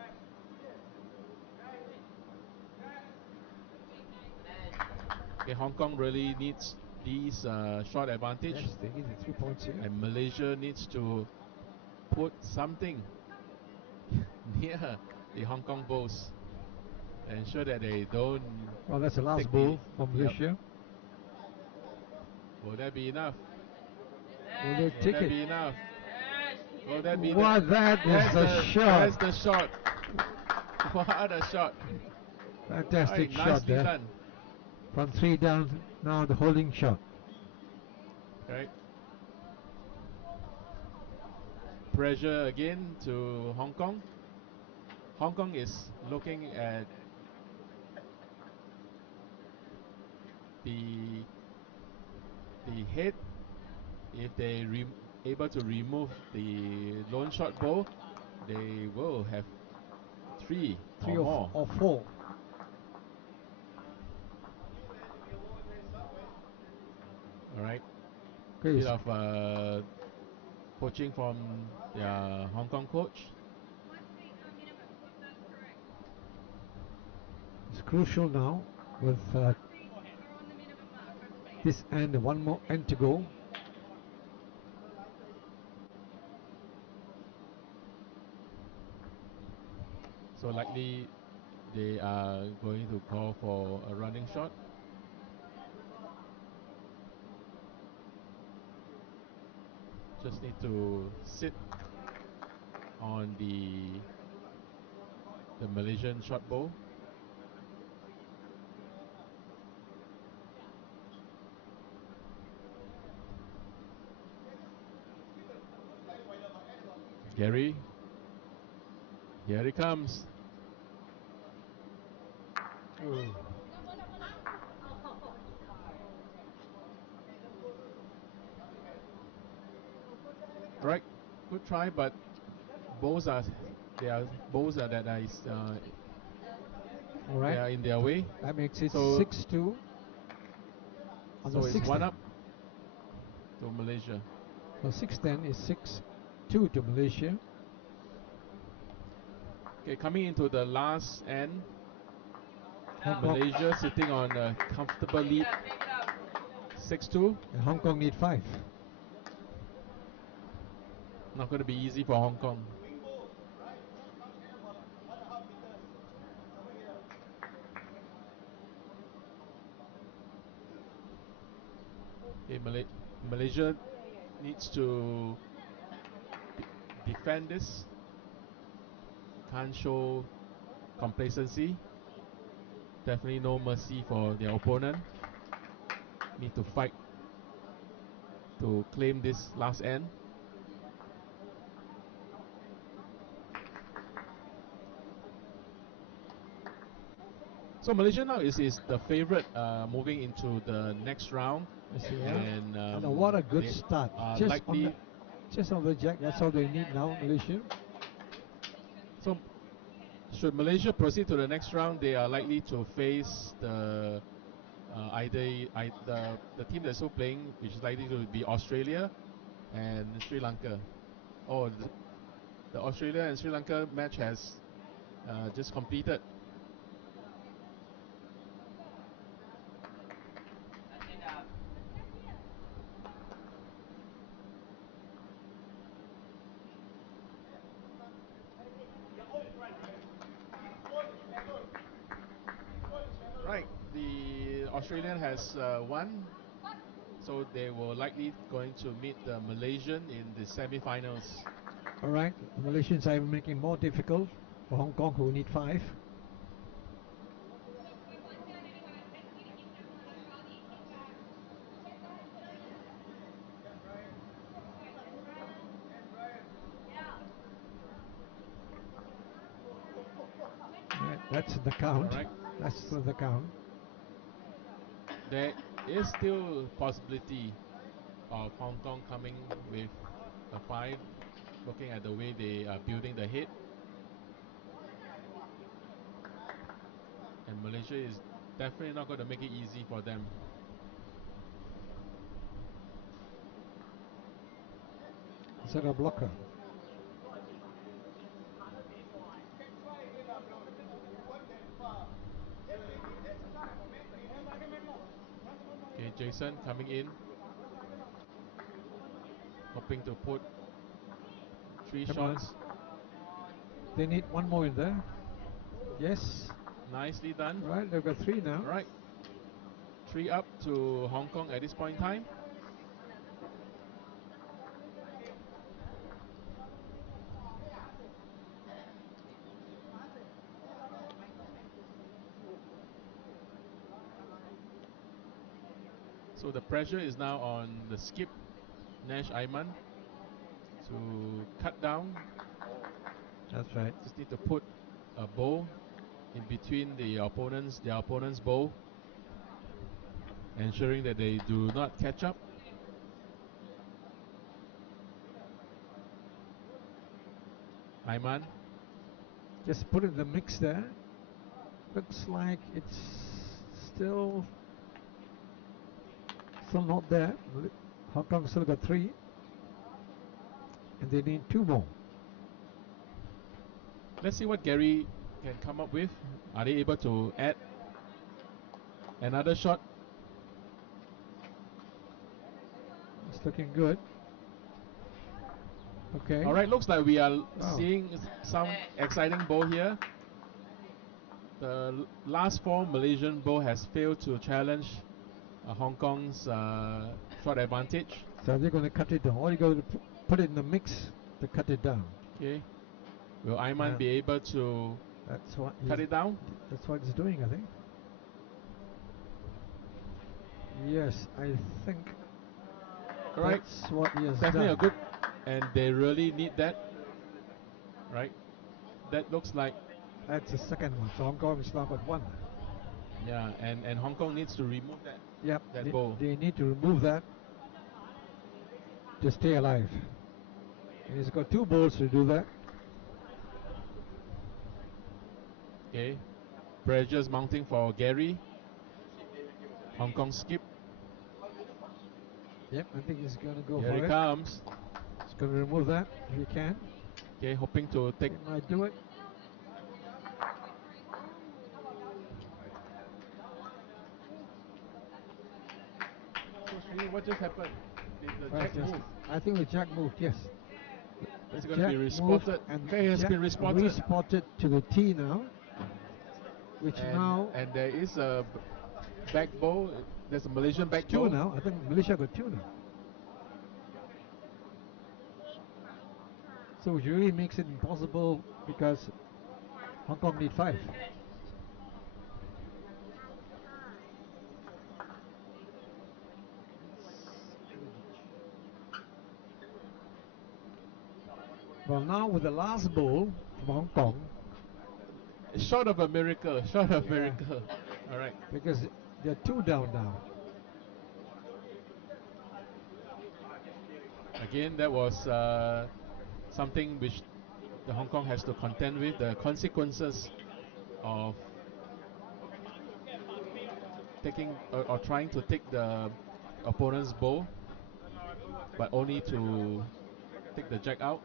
Okay, Hong Kong really needs these short advantage. Yes, they need the 3 points here. And Malaysia needs to put something near the Hong Kong bows. Ensure that they don't. Well, that's the last bowl for Malaysia. Yep. Will that be enough? Will they take it? Will that be enough? Will that be wow, that was the shot. That's the shot. What a shot. Fantastic shot there. Done. From 3 down, now the holding shot. Okay. Pressure again to Hong Kong. Hong Kong is looking at the head. If they able to remove the lone shot bow, they will have 3 or more. Or 4. All right. Okay. Bit of coaching from their Hong Kong coach. It's crucial now with this end, one more end to go. So likely they are going to call for a running shot. Just need to sit on the Malaysian shot bow. Gary, here he comes. Ooh. Right, good try, but bows are that is all right. they are in their way. That makes it 6-2. So it's 1 up to Malaysia. So 6-10 is 6-2 to Malaysia. Okay, coming into the last end, Malaysia sitting on a comfortable lead, 6-2. And Hong Kong need 5. Not going to be easy for Hong Kong. Okay, Malaysia needs to defend this. Can't show complacency. Definitely no mercy for their opponent. Need to fight to claim this last end. So Malaysia now is the favorite moving into the next round. And what a good start. Just on the jack, that's all they need now, Malaysia. So should Malaysia proceed to the next round, they are likely to face the the team that's still playing, which is likely to be Australia and Sri Lanka. Oh, the Australia and Sri Lanka match has just completed. Right, the Australian has won, so they were likely going to meet the Malaysian in the semi-finals. All right, the Malaysians are even making it more difficult for Hong Kong, who need 5. Yeah, that's the count. Right. That's the count. There is still possibility of Hong Kong coming with a 5, looking at the way they are building the hit. And Malaysia is definitely not going to make it easy for them. Is that a blocker? Okay, Jason coming in, hoping to put 3 shots. They need one more in there. Yes. Nicely done. Right, they've got 3 now. Right. 3 up to Hong Kong at this point in time. So the pressure is now on the skip, Nash Aiman, to cut down. That's right. Just need to put a bow in between their opponent's bow, ensuring that they do not catch up. Aiman. Just put it in the mix there. Looks like it's still not there. Hong Kong still got 3. And they need 2 more. Let's see what Gary can come up with. Are they able to add another shot? It's looking good. Okay. All right, looks like we are seeing some exciting bow here. The last 4 Malaysian bow has failed to challenge Hong Kong's shot advantage. So they're going to cut it down. Or you got to put it in the mix to cut it down. Okay. Will Aiman be able to cut it down? That's what he's doing, I think. Yes, I think that's what he has Definitely done. a good, and they really need that. Right. That looks like. That's the second one. So Hong Kong is now got 1. Yeah, and Hong Kong needs to remove that. Yep. That bow. They need to remove that to stay alive. And he's got 2 balls to do that. Okay. Pressure's mounting for Gary. Hong Kong skip. Yep, I think he's going to go Here for it. Here he comes. He's going to remove that if he can. Okay, hoping to take. He might do it. So Srini, what just happened? Did the jack move? I think the jack moved, yes. It's going to be respotted. Okay, it has been respotted. Respotted to the T now. Which and there is a back bow. There's a Malaysian back two goal. now. I think Malaysia got two now. So which really makes it impossible because Hong Kong need 5. Well, now with the last ball from Hong Kong, Short of a miracle. Short of a miracle. All right. Because they're 2 down now. Again, that was something which the Hong Kong has to contend with, the consequences of taking or trying to take the opponent's ball, but only to take the jack out.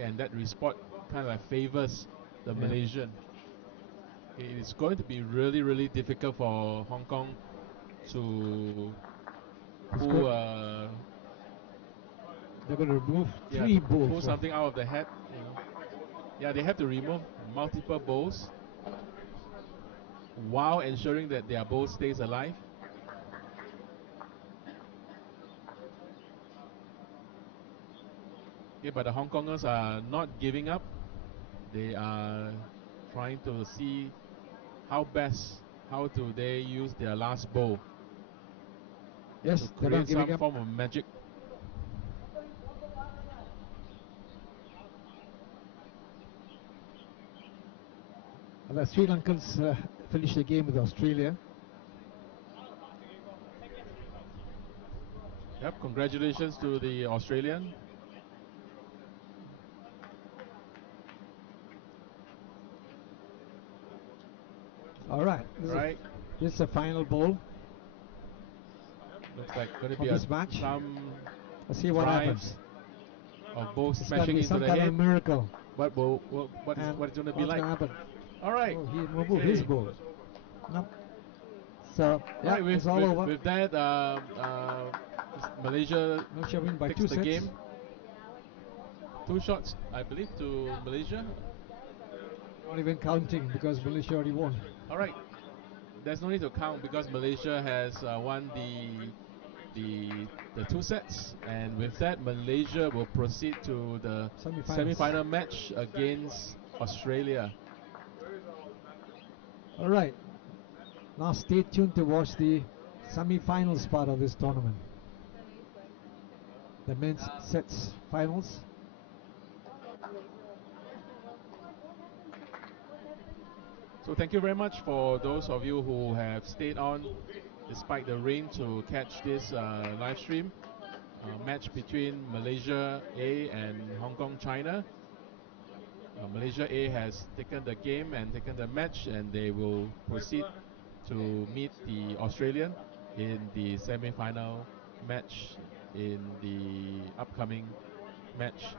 And that respot kind of like favors the Malaysian. It is going to be really, really difficult for Hong Kong to pull. They're going to remove 3 balls. Pull something out of the hat. You know. Yeah, they have to remove multiple balls while ensuring that their ball stays alive. Okay, but the Hong Kongers are not giving up. They are trying to see how do they use their last ball to create some form of magic. The Sri Lankans finished the game with Australia. Yep, congratulations to the Australian. All right. This is the final ball. Looks like going to be some Let's see what happens. Of both smashing into some the kind head. of miracle. What is going to be like? Happen? All right. Oh, he removed his ball. No. So yeah, it's all over. With that, Malaysia win by takes 2 the sets. game. 2 shots, I believe, to Malaysia. Not even counting because Malaysia already won. All right. There's no need to count because Malaysia has won the 2 sets, and with that, Malaysia will proceed to the semi-final match against Australia. All right. Now stay tuned to watch the semi-finals part of this tournament. The men's sets finals. So thank you very much for those of you who have stayed on despite the rain to catch this live stream. Match between Malaysia A and Hong Kong China. Malaysia A has taken the game and taken the match, and they will proceed to meet the Australian in the semi-final match in the upcoming match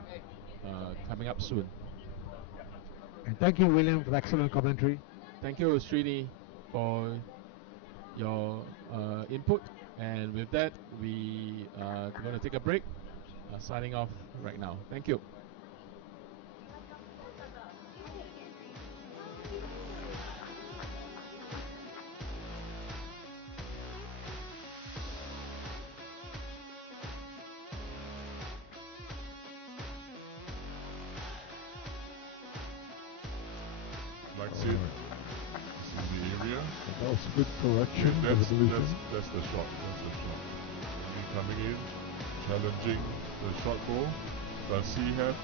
coming up soon. And thank you, William, for the excellent commentary. Thank you, Srini, for your input. And with that, we are going to take a break. Signing off right now. Thank you. That's it. This is the area. That was good correction. That's the shot. That's the shot. Coming in, challenging the shot ball. Does he have